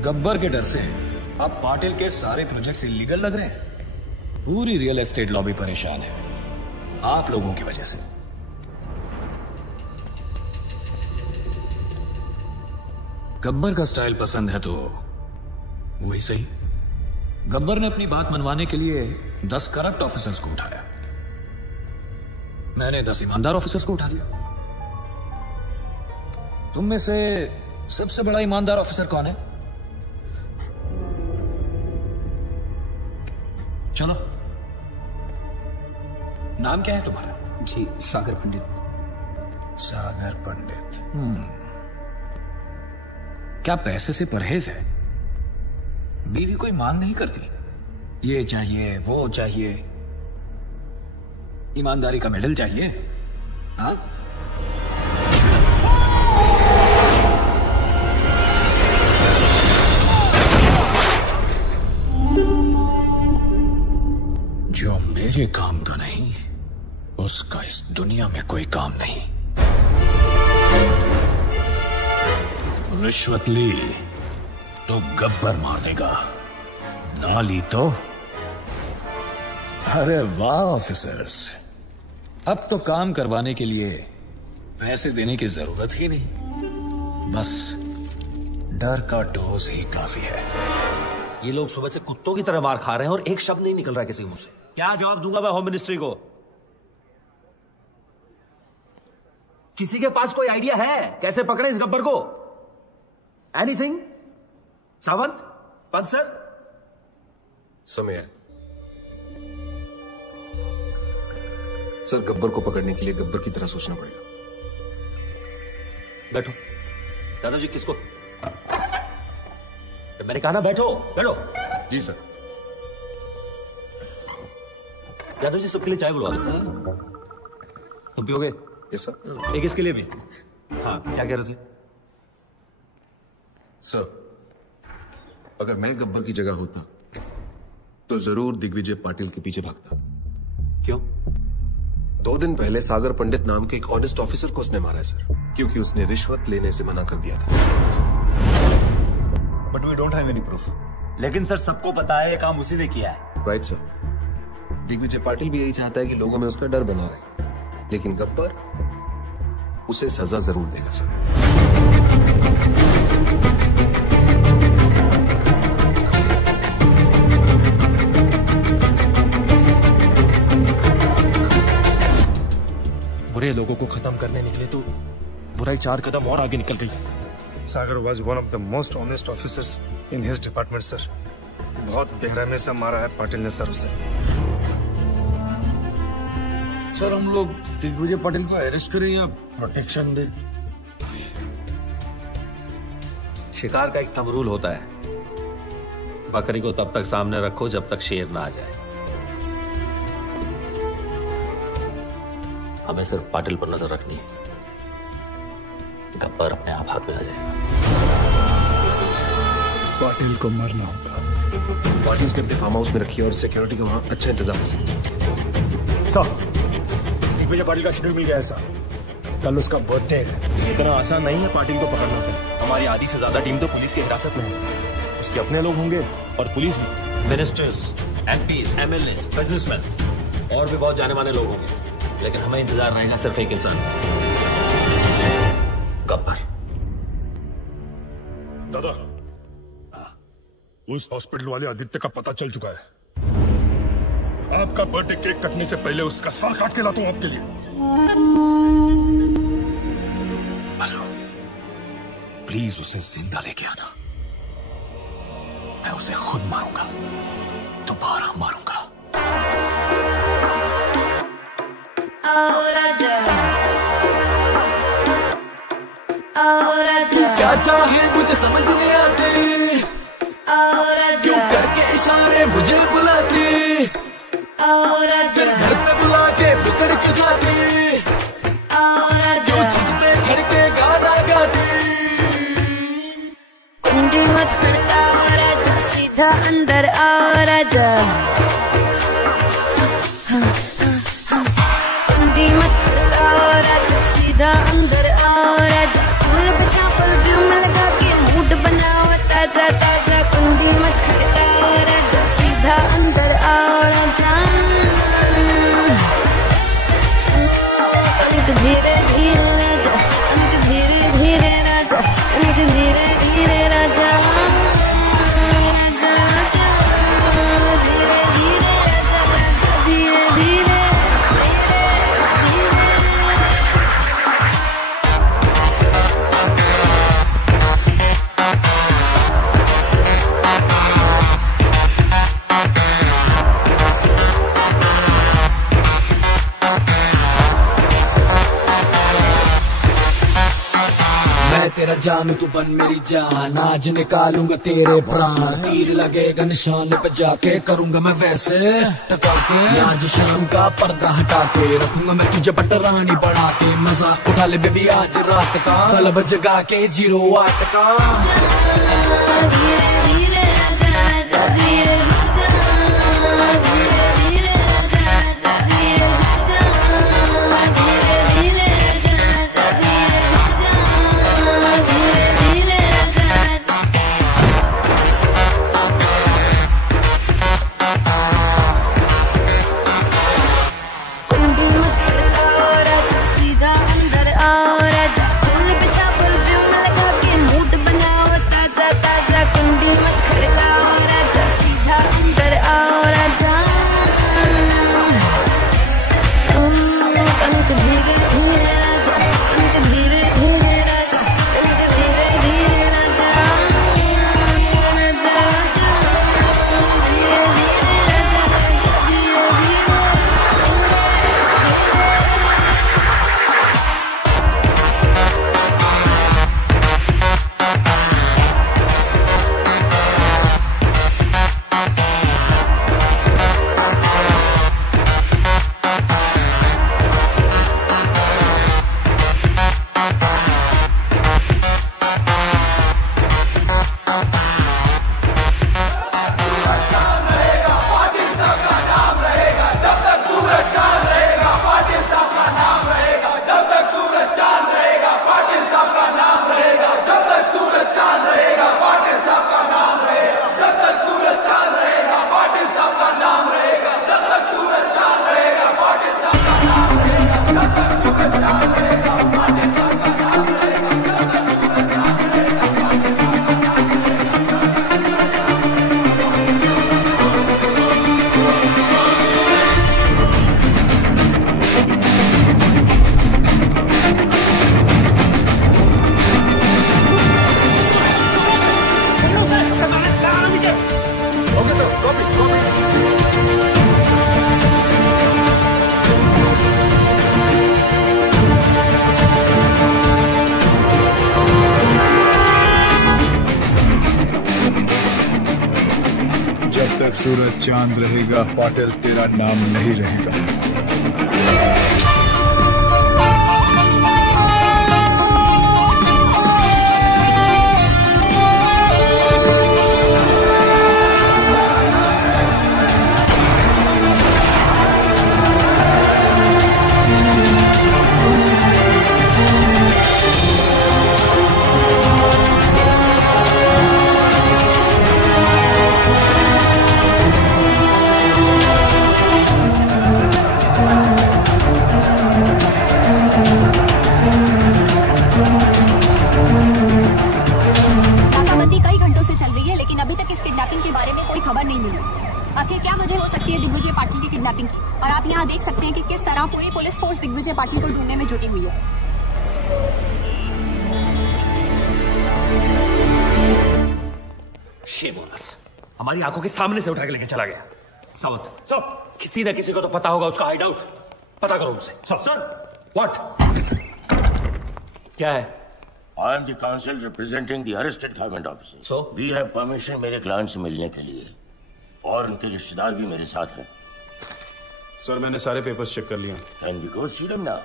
गब्बर के डर से अब पाटिल के सारे प्रोजेक्ट्स इलीगल लग रहे हैं। पूरी रियल एस्टेट लॉबी परेशान है आप लोगों की वजह से। गब्बर का स्टाइल पसंद है तो वही सही। गब्बर ने अपनी बात मनवाने के लिए 10 करप्ट ऑफिसर्स को उठाया, मैंने 10 ईमानदार ऑफिसर्स को उठा लिया। तुम में से सबसे बड़ा ईमानदार ऑफिसर कौन है? चलो नाम क्या है तुम्हारा? जी सागर पंडित। सागर पंडित। क्या पैसे से परहेज है? बीवी कोई मांग नहीं करती, ये चाहिए वो चाहिए, ईमानदारी का मेडल चाहिए? हाँ? जो मेरे काम का नहीं, उसका इस दुनिया में कोई काम नहीं। रिश्वत ली तो गब्बर मार देगा, ना ली तो। अरे वाह ऑफिसर्स, अब तो काम करवाने के लिए पैसे देने की जरूरत ही नहीं, बस डर का डोज ही काफी है। ये लोग सुबह से कुत्तों की तरह मार खा रहे हैं और एक शब्द नहीं निकल रहा है किसी मुंह से। क्या जवाब दूंगा मैं होम मिनिस्ट्री को? किसी के पास कोई आइडिया है कैसे पकड़े इस गब्बर को? एनीथिंग? सावंत, पंत सर? समय है सर, गब्बर को पकड़ने के लिए गब्बर की तरह सोचना पड़ेगा। बैठो दादाजी। किसको? मैंने कहा ना बैठो बैठो। जी सर। यादव जी सबके लिए चाय बुलवा दो। तुम पियोगे? Yes sir. एक इसके लिए भी। हाँ क्या कह रहे थे? सर, अगर मैं गब्बर की जगह होता तो जरूर दिग्विजय पाटिल के पीछे भागता। क्यों? 2 दिन पहले सागर पंडित नाम के एक ऑनेस्ट ऑफिसर को उसने मारा है सर, क्योंकि उसने रिश्वत लेने से मना कर दिया था। But we don't have any proof. लेकिन सर सबको पता है ये काम उसी ने किया है। Right sir. दिग्विजय पाटिल भी यही चाहता है कि लोगों में उसका डर बना रहे, लेकिन गब्बर उसे सजा जरूर देगा सर। बुरे लोगों को खत्म करने निकले तो बुराई 4 कदम और आगे निकल गई। सागर was one of the most honest officers in his department, sir. बहुत बेरहमी से मारा है पाटिल ने सर उसे। सर हम लोग दिग्विजय पाटिल को अरेस्ट करें या प्रोटेक्शन दे? शिकार का एक थंब रूल होता है, बकरी को तब तक सामने रखो जब तक शेर ना आ जाए। हमें सिर्फ पाटिल पर नजर रखनी है, गब्बर अपने आप हाथ में आ जाएगा। पाटिल को मरना होगा। पाटिल ने अपने फार्म हाउस में रखी है और सिक्योरिटी का वहां अच्छा इंतजाम है सर। दिग्विजय पाटिल का शेड्यूल मिल गया है सर, कल उसका बर्थडे है। इतना आसान नहीं है पाटिल को पकड़ना सर। हमारी आधी से ज्यादा टीम तो पुलिस की हिरासत में है, उसके अपने लोग होंगे और पुलिस भी। मिनिस्टर्स, एमपीज, एमएलएस, बिजनेसमैन और भी बहुत जाने माने लोग होंगे, लेकिन हमें इंतजार रहेगा सिर्फ एक इंसान, गब्बर। दादा, उस हॉस्पिटल वाले आदित्य का पता चल चुका है। आपका बर्थडे केक कटने से पहले उसका सर काट के लाता हूं आपके लिए। प्लीज उसे जिंदा लेके आना, मैं उसे खुद मारूंगा, दोबारा मारूंगा। तू क्या चाहे मुझे समझ नहीं आती, क्यों करके इशारे मुझे बुलाती, फिर घर पे बुला के बितर के जाती, क्यों छत पे खड़ के गाना गाती। कुंडी मत खड़का और आजा, सीधा अंदर आ राजा। कुंडी मत खड़का और आजा, सीधा अंदर आ राजा। फूल बचा परफ्यूम लगा के मूड बनाओ ताजा ताजा। कुंडी मत खड़का और आजा, सीधा अंदर आ राजा। अनिक धीरे धीरे राजा, अनिक धीरे धीरे राजा, अनिक धीरे धीरे राजा। धीरे धीरे राजा, धीरे धीरे। मेरा जान तू बन मेरी जान, आज निकालूंगा तेरे प्राण, तीर लगेगा निशान पे जाके करूंगा मैं वैसे टका के, आज शाम का पर्दा हटा के रखूंगा मैं तुझे पटरानी बढ़ा के, मजा उठा ले बेबी आज रात का, क्लब जगा के 08 का। जब तक सूरज चांद रहेगा पाटिल तेरा नाम नहीं रहेगा। आखिर क्या वजह हो सकती है दिग्विजय पाटिल की किडनैपिंग की, और आप यहाँ देख सकते हैं कि किस तरह पूरी पुलिस फोर्स दिग्विजय पाटिल को ढूंढने में जुटी हुई है। शेमोनस हमारी आंखों के सामने से उठा के लेके चला गया। सावंत सर, किसी न किसी को तो पता होगा उसका हाइड आउट, पता करो उनसे। सर व्हाट क्या है? I am the counsel representing the arrested government officers. So? We have permission मेरे क्लाइंट से मिलने के लिए, और उनके रिश्तेदार भी मेरे साथ हैं। सर मैंने सारे पेपर्स चेक कर लिया। Can we go see them now?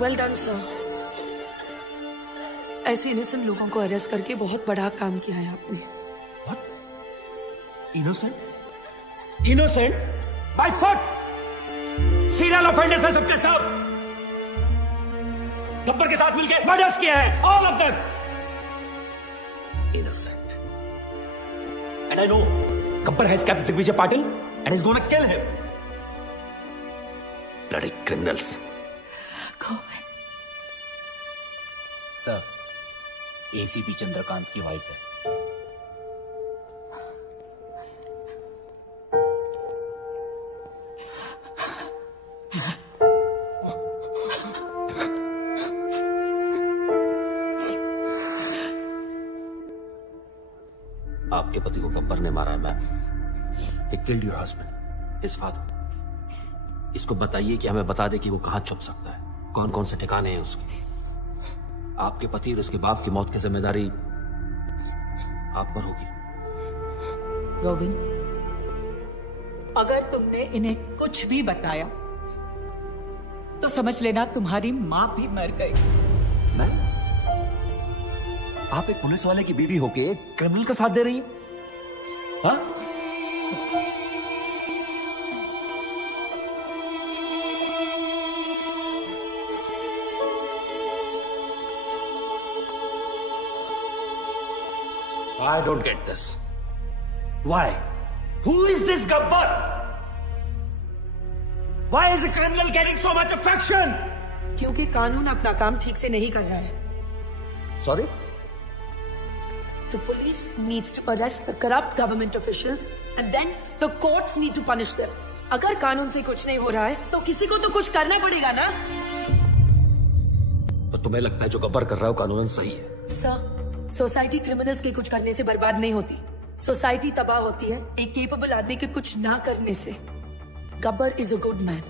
Well done sir, ऐसे इनोसेंट लोगों को अरेस्ट करके बहुत बड़ा काम किया है आपने। Innocent? Innocent? By foot! Serial offenders हैं सबके सब। गब्बर के साथ मिलकर मर्डर्स किए हैं, all of them. Innocent. And I know Gabbar has kept Digvijay Patil and is gonna kill him. Bloody criminals. Sir, ACP Chandrakant की वाइफ है। आपके पति को गब्बर ने मारा है ma'am. He killed your husband, his father. इसको बताइए कि हमें बता दे कि वो कहां छुप सकता है, कौन कौन से ठिकाने हैं उसके। आपके पति और उसके बाप की मौत की जिम्मेदारी आप पर होगी। गोविंद, अगर तुमने इन्हें कुछ भी बताया तो समझ लेना तुम्हारी मां भी मर गई। मैं? आप एक पुलिस वाले की बीवी होके एक क्रिमिनल का साथ दे रही हैं? हाँ? I don't get this. Why? Who is this Gabbar? Why is a criminal getting so much affection? क्योंकि कानून अपना काम ठीक से नहीं कर रहा है। Sorry? The police needs to arrest the corrupt government officials and then the courts need to punish them. अगर कानून से कुछ नहीं हो रहा है तो किसी को तो कुछ करना पड़ेगा ना। तो तुम्हें लगता है जो गब्बर कर रहा है वो कानूनन सही है? सर, सोसाइटी क्रिमिनल्स के कुछ करने से बर्बाद नहीं होती, सोसाइटी तबाह होती है एक केपेबल आदमी के कुछ ना करने से। Gabbar is a good man.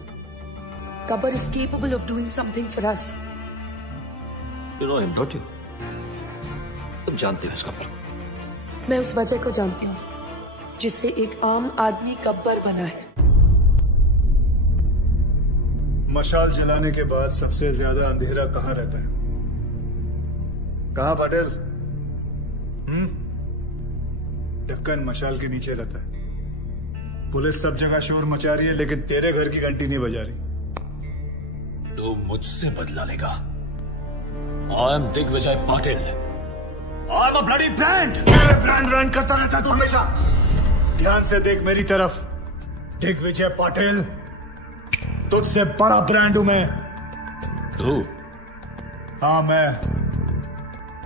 Gabbar is capable of doing something for us. You know him, don't you? तुम जानते हो इस गब्बर? मैं उस वजह को जानती हूँ जिससे एक आम आदमी गब्बर बना है। मशाल जलाने के बाद सबसे ज्यादा अंधेरा कहाँ रहता है? कहाँ पटेल? ढक्कन मशाल के नीचे रहता है। पुलिस सब जगह शोर मचा रही है लेकिन तेरे घर की घंटी नहीं बजा रही। तो मुझसे बदला लेगा। I am Digvijay Patil. I am a bloody brand. Brand run करता रहता तू हमेशा। ध्यान से देख मेरी तरफ। दिग्विजय पाटिल, तुझसे बड़ा ब्रांड हूं मैं। तू? हाँ मैं।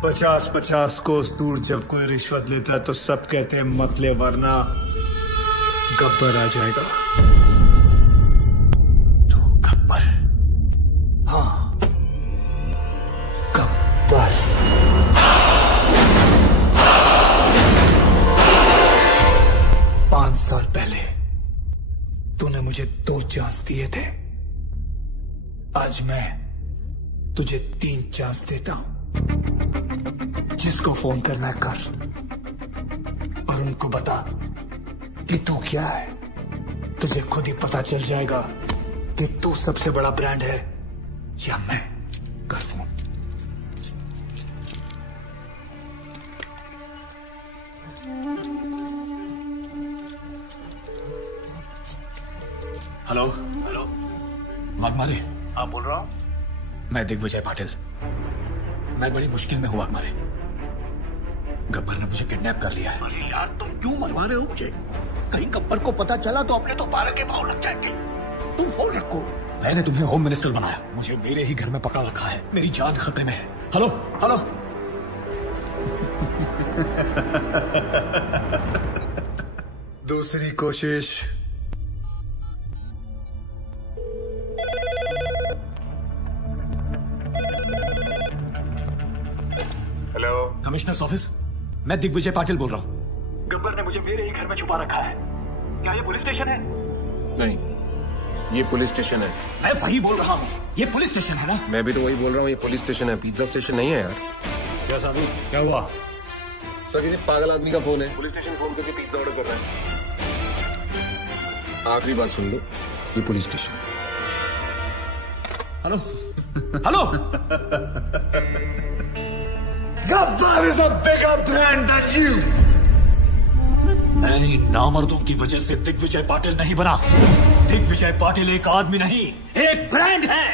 50-50 कोस दूर जब कोई रिश्वत लेता है तो सब कहते हैं मत ले वरना गब्बर आ जाएगा। तू गब्बर? हाँ, गब्बर। पांच साल पहले तूने मुझे 2 चांस दिए थे। आज मैं तुझे 3 चांस देता हूं। जिसको फोन करना है कर और उनको बता कि तू क्या है। तुझे खुद ही पता चल जाएगा कि तू सबसे बड़ा ब्रांड है या मैं। कर फोन। हेलो। हेलो, वाघमारे? हाँ बोल रहा हूँ। मैं दिग्विजय पाटिल। मैं बड़ी मुश्किल में हूँ वाघमारे। गब्बर ने मुझे किडनैप कर लिया है। अरे यार तुम क्यों मरवा रहे हो मुझे? कहीं गब्बर को पता चला तो अपने तो 12 के भाव लग जाएंगे। तुम फोन रखो। मैंने तुम्हें होम मिनिस्टर बनाया, मुझे मेरे ही घर में पकड़ रखा है। मेरी जान खतरे में है। Hello hello. दूसरी कोशिश। Hello, commissioners office. मैं दिग्विजय पाटिल बोल रहा हूँ। गब्बर ने मुझे मेरे ही घर में छुपा रखा है। क्या ये पुलिस स्टेशन है? नहीं, ये पुलिस स्टेशन है। मैं वही बोल रहा हूँ, ये पुलिस स्टेशन है ना? मैं भी तो वही बोल रहा हूँ, ये पुलिस स्टेशन है, पिज्जा स्टेशन नहीं है यार। क्या साधु, क्या हुआ? सर किसी पागल आदमी का फोन है। पुलिस स्टेशन फोन करके पिज्जा ऑर्डर कर रहा है। आखिरी बात सुन लो, ये police station. Hello hello. Gabbar is a bigger brand than you. मैं इन नामर्दों की वजह से दिग्विजय पाटिल नहीं बना। दिग्विजय पाटिल एक आदमी नहीं, एक ब्रांड है।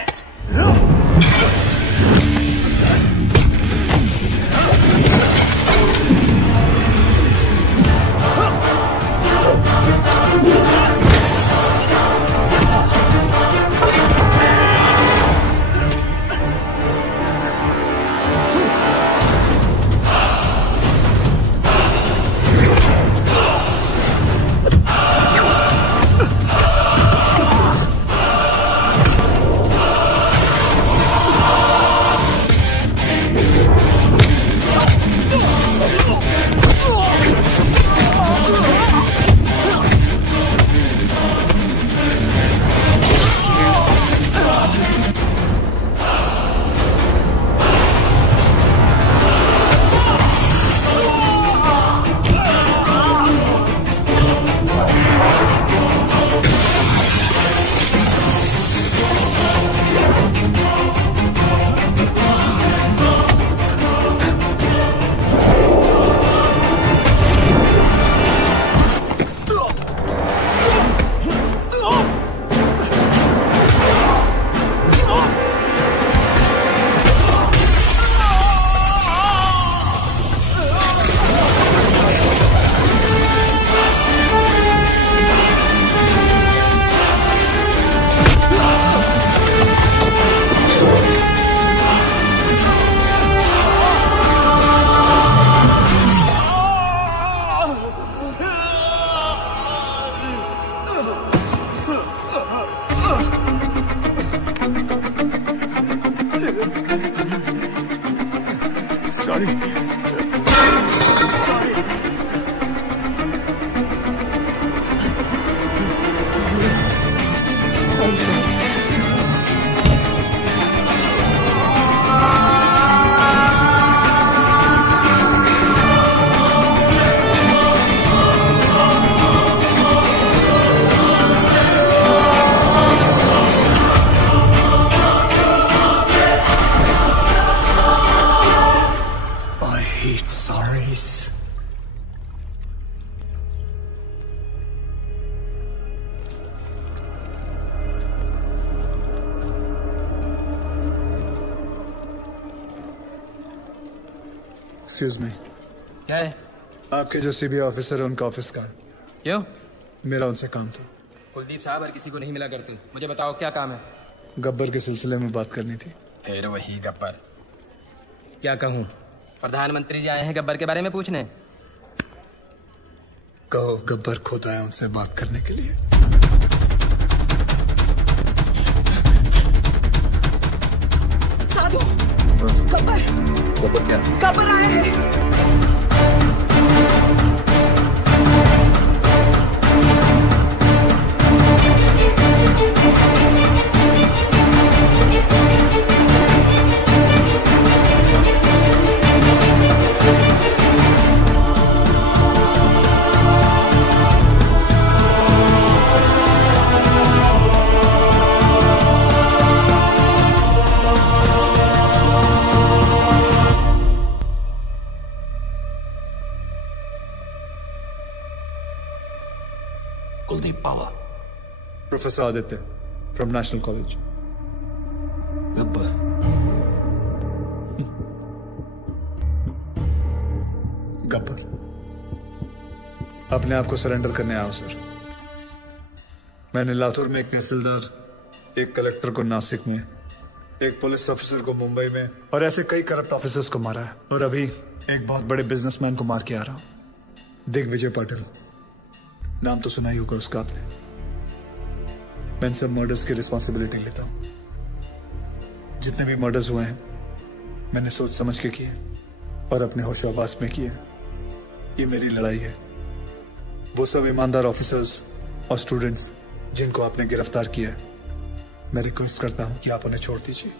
Sorry excuse me. क्या है? आपके जो सीबीआई ऑफिसर है उनका ऑफिस का है। क्यों? मेरा उनसे काम था। कुलदीप साहब हर किसी को नहीं मिला करते। मुझे बताओ क्या काम है? गब्बर के सिलसिले में बात करनी थी। फिर वही गब्बर। क्या कहूँ? प्रधानमंत्री जी आए हैं गब्बर के बारे में पूछने। कहो गब्बर खुद आए उनसे बात करने के लिए। साधु, गब्बर क्या? गब्बर आए हैं। Kuldeep Pawa. Professor Aditya from national college. Gabbar. Gabbar अपने आप को सरेंडर करने आया हूं सर। मैंने लातूर में एक तहसीलदार, एक कलेक्टर को नासिक में, एक पुलिस ऑफिसर को मुंबई में और ऐसे कई करप्ट ऑफिसर्स को मारा है। और अभी एक बहुत बड़े बिजनेसमैन को मार के आ रहा हूं, दिग्विजय पाटिल। नाम तो सुना ही होगा उसका आपने। मैं इन सब मर्डर्स की रिस्पॉन्सिबिलिटी लेता हूं। जितने भी मर्डर्स हुए हैं मैंने सोच समझ के किए और अपने होशाबास में किए। ये मेरी लड़ाई है। वो सब ईमानदार ऑफिसर्स और स्टूडेंट्स जिनको आपने गिरफ्तार किया है, मैं रिक्वेस्ट करता हूं कि आप उन्हें छोड़ दीजिए।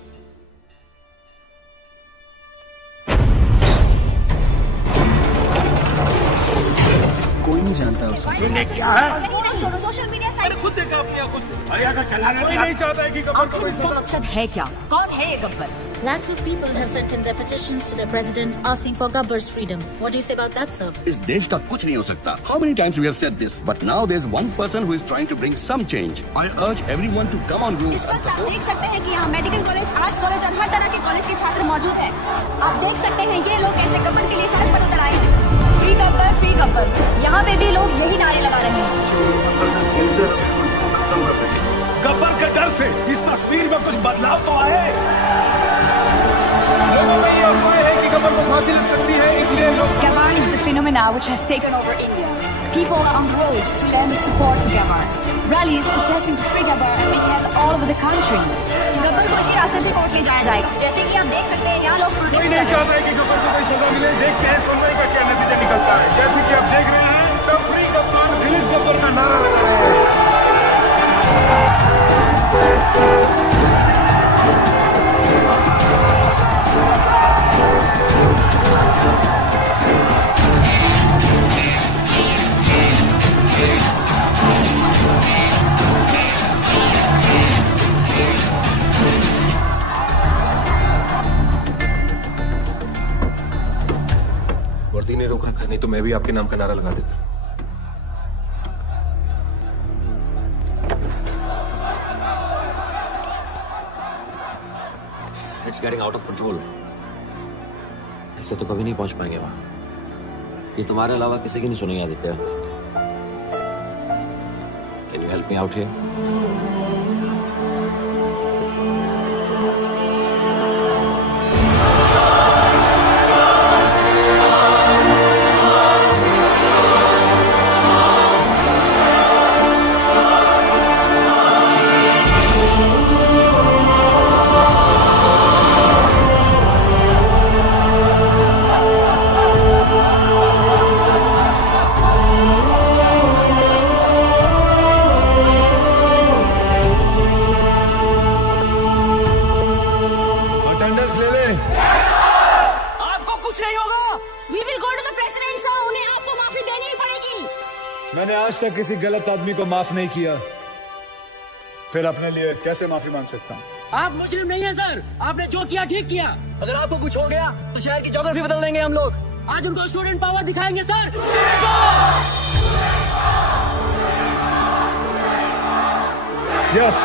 कोई नहीं जानता उसे। तूने क्या है? सोशल मीडिया साइट खुद देखा अपनी आंखों से। अरे अगर चलाने कोई नहीं चाहता है कि गब्बर को कोई सजा। मकसद है क्या? कौन है ये Gabbar? Lakhs of people have sent in their petitions to their president asking for Gabbar's freedom. What do you say about that, sir? इस देश का कुछ नहीं हो सकता. How many times we have said this? But now there's one person who is trying to bring some change. I urge everyone to come on roofs and आप support. देख सकते हैं कि यहाँ मेडिकल कॉलेज, आर्ट्स कॉलेज और हर तरह के college के छात्र मौजूद हैं। आप देख सकते हैं ये लोग कैसे गब्बर के लिए सड़क पर उतर आए हैं। Free Gabbar, free Gabbar. यहाँ पे भी लोग यही नारे लगा रहे हैं। गब्बर के डर से इस तस्वीर में कुछ बदलाव तो आए। लोगों में ये अफवाह है कि गब्बर को फांसी लग सकती है, इसलिए लोग Gabbar is the phenomena which has taken over India. People are on the roads to lend their support to Gabbar. Rallies protesting to free Gabbar are being held all over the country. Gabbar को इसी रास्ते से court ले जाया जाएगा। जैसे कि आप देख सकते हैं यहाँ लोग कोई नहीं चाहता है कि गब्बर को कोई सजा मिले। देखते हैं सुनवाई का क्या नतीजा निकलता है। जैसे कि आप देख रहे हैं सब फ्री गब्बर, रिलीज गब्बर का नारा लगा रहे हैं। वर्दी ने रोक रखा, नहीं तो मैं भी आपके नाम का नारा लगा देता। It's getting out of control. ऐसे तो कभी नहीं पहुंच पाएंगे वहां। ये तुम्हारे अलावा किसी की नहीं सुनेगी Aditya. Can you help me out here? नहीं? आपको कुछ नहीं होगा। We will go to the president, sir. उन्हें आपको माफी देनी ही पड़ेगी। मैंने आज तक किसी गलत आदमी को माफ नहीं किया, फिर अपने लिए कैसे माफी मांग सकता हूँ? आप मुजरिम नहीं है सर, आपने जो किया ठीक किया। अगर आपको कुछ हो गया तो शहर की ज्योग्राफी बदल देंगे हम लोग। आज उनको स्टूडेंट पावर दिखाएंगे सर। Yes,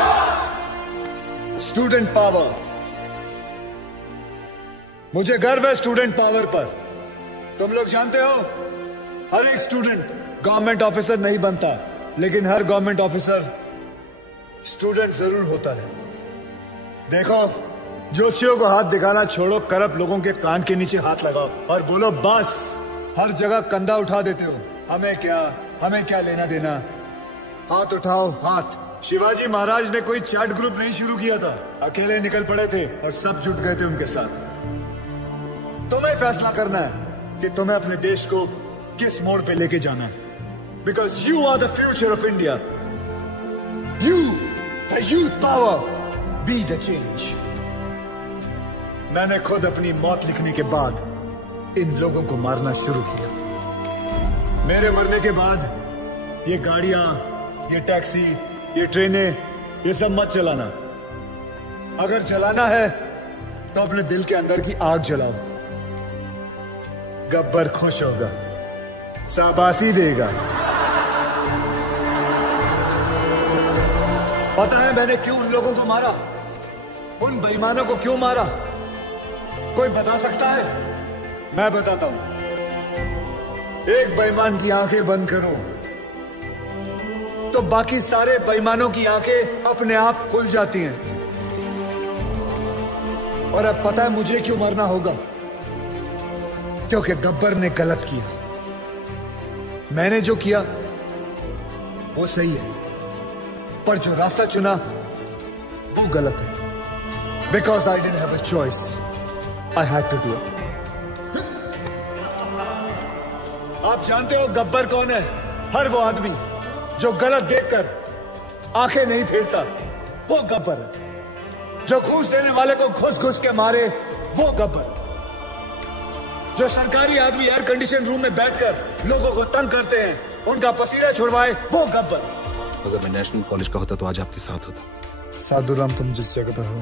student power. मुझे गर्व है स्टूडेंट पावर पर। तुम लोग जानते हो, हर एक स्टूडेंट गवर्नमेंट ऑफिसर नहीं बनता, लेकिन हर गवर्नमेंट ऑफिसर स्टूडेंट जरूर होता है। देखो, ज्योतिषियों को हाथ दिखाना छोड़ो, करप्ट लोगों के कान के नीचे हाथ लगाओ और बोलो बस। हर जगह कंधा उठा देते हो, हमें क्या लेना देना। हाथ उठाओ, हाथ। शिवाजी महाराज ने कोई चैट ग्रुप नहीं शुरू किया था, अकेले निकल पड़े थे और सब जुट गए थे उनके साथ। तुम्हें फैसला करना है कि तुम्हें अपने देश को किस मोड़ पे लेके जाना है, because you are the future of India. You, the youth power, be the change. मैंने खुद अपनी मौत लिखने के बाद इन लोगों को मारना शुरू किया। मेरे मरने के बाद ये गाड़ियां, ये टैक्सी, ये ट्रेनें, ये सब मत चलाना। अगर चलाना है तो अपने दिल के अंदर की आग जलाओ। गब्बर खुश होगा, शाबाशी देगा। पता है मैंने क्यों उन लोगों को मारा, उन बेईमानों को क्यों मारा? कोई बता सकता है? मैं बताता हूं। एक बेईमान की आंखें बंद करो तो बाकी सारे बेईमानों की आंखें अपने आप खुल जाती हैं। और अब पता है मुझे क्यों मरना होगा? क्योंकि गब्बर ने गलत किया। मैंने जो किया वो सही है, पर जो रास्ता चुना वो गलत है। Because I didn't have a choice, I had to do it. आप जानते हो गब्बर कौन है? हर वो आदमी जो गलत देखकर आंखें नहीं फेरता, वो गब्बर है। जो घूस देने वाले को घुस घुस के मारे, वो गब्बर। जो सरकारी आदमी एयर कंडीशन रूम में बैठकर लोगों को तंग करते हैं, उनका पसीना छुड़वाए, वो गब्बर। अगर मैं नेशनल कॉलेज का होता तो आज आपके साथ होता। साधुराम, तुम जिस जगह पर हो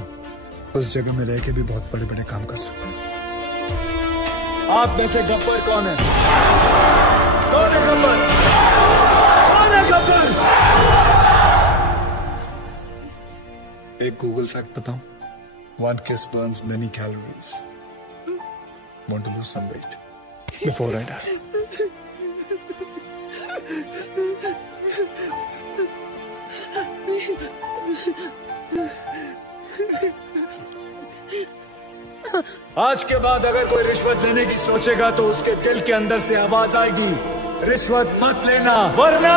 उस जगह में रह के भी बहुत बड़े बड़े काम कर सकते हो। आप में से गब्बर कौन है? कौन है गब्बर? कौन है गब्बर? एक गूगल फैक्ट बताऊं? 1 kiss burns many calories. Want to lose some weight before I die? आज के बाद अगर कोई रिश्वत लेने की सोचेगा तो उसके दिल के अंदर से आवाज आएगी, रिश्वत मत लेना, वरना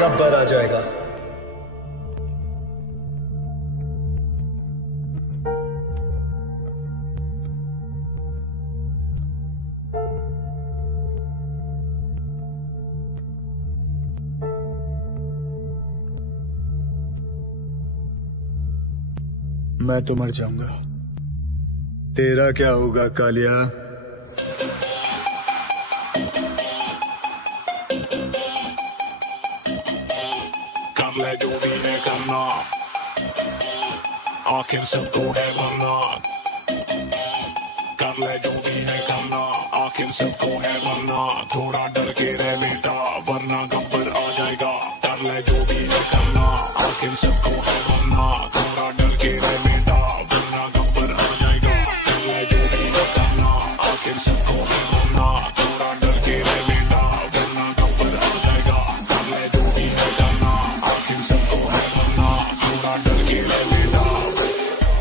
गब्बर आ जाएगा। मैं तो मर जाऊंगा, तेरा क्या होगा कालिया? कर ले जो भी है करना, आखिर सबको है मरना। कर ले जो भी है करना, आखिर सबको है मरना। थोड़ा डर के रह बेटा, वरना गब्बर आ जाएगा। कर ले जो भी है करना, आखिर सबको है मरना। थोड़ा डर के रह बेटा, वरना गब्बर आ जाएगा। कर ले जो भी है करना, आखिर सबको है मरना। थोड़ा डर के रह बेटा, वरना गब्बर आ जाएगा। कर ले जो भी है करना, आखिर सबको है मरना। थोड़ा डर के रह बेटा,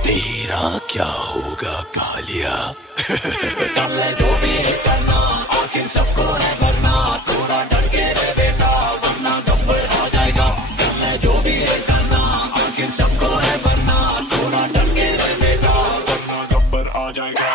तेरा क्या होगा कालिया? कर ले जो भी है करना, आखिर सबको है मरना। थोड़ा डर के रह बेटा, वरना गब्बर आ जाएगा। कर ले जो भी है करना, आखिर सबको है मरना। थोड़ा डर के रह बेटा, वरना गब्बर आ जाएगा।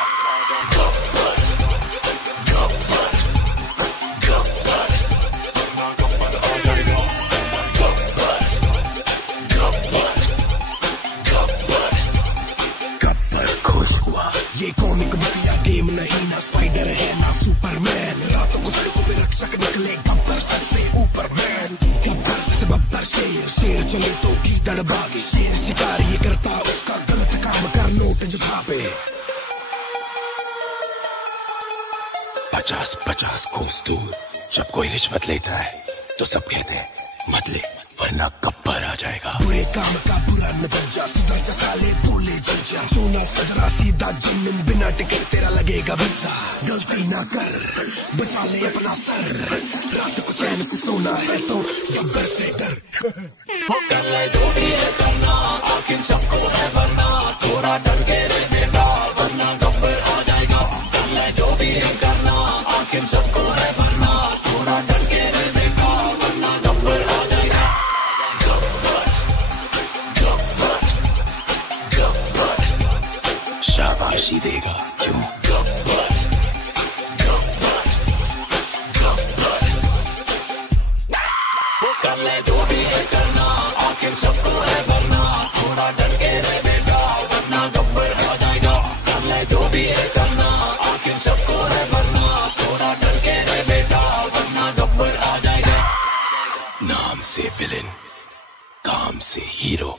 ये कॉमिक बतिया गेम नहीं, ना स्पाइडर है ना सुपरमैन। रातों को सड़कों पे रक्षक निकले गब्बर सबसे ऊपर मैन। गब्बर जैसे बब्बर शेर, शेर चले तो गीदड़ भागे। शेर शिकार ये करता उसका गलत काम कर नोट जो छापे। 50-50 कोस दूर जब कोई रिश्वत लेता है तो सब कहते हैं मत ले वरना गब्बर आ जाएगा। बुरे काम का बुरा नतीजा, सुधर जा साले बोले जीजा। सोना सदरा सीधा जमीन, बिना टिकट तेरा लगेगा वीजा। गलती ना कर बचा ले अपना सर, रात को चैन से सोना है तो गब्बर से डर। कर ले जो भी है करना, आखिर सबको है वरना, थोड़ा डर के रह बेटा वरना गब्बर आ जाएगा। कर ले जो भी है करना, आखिर सबको है वरना, थोड़ा डर के रह बेटा वरना गब्बर आ जाएगा। शाबाशी देगा क्यों? कर ले जो भी है करना, आखिर सबको है वरना, थोड़ा डर के रह बेटा वरना गब्बर आ जाएगा। कर ले जो भी है करना, आखिर सबको है वरना, थोड़ा डर के रह बेटा वरना गब्बर आ जाएगा। नाम से विलेन, काम से हीरो।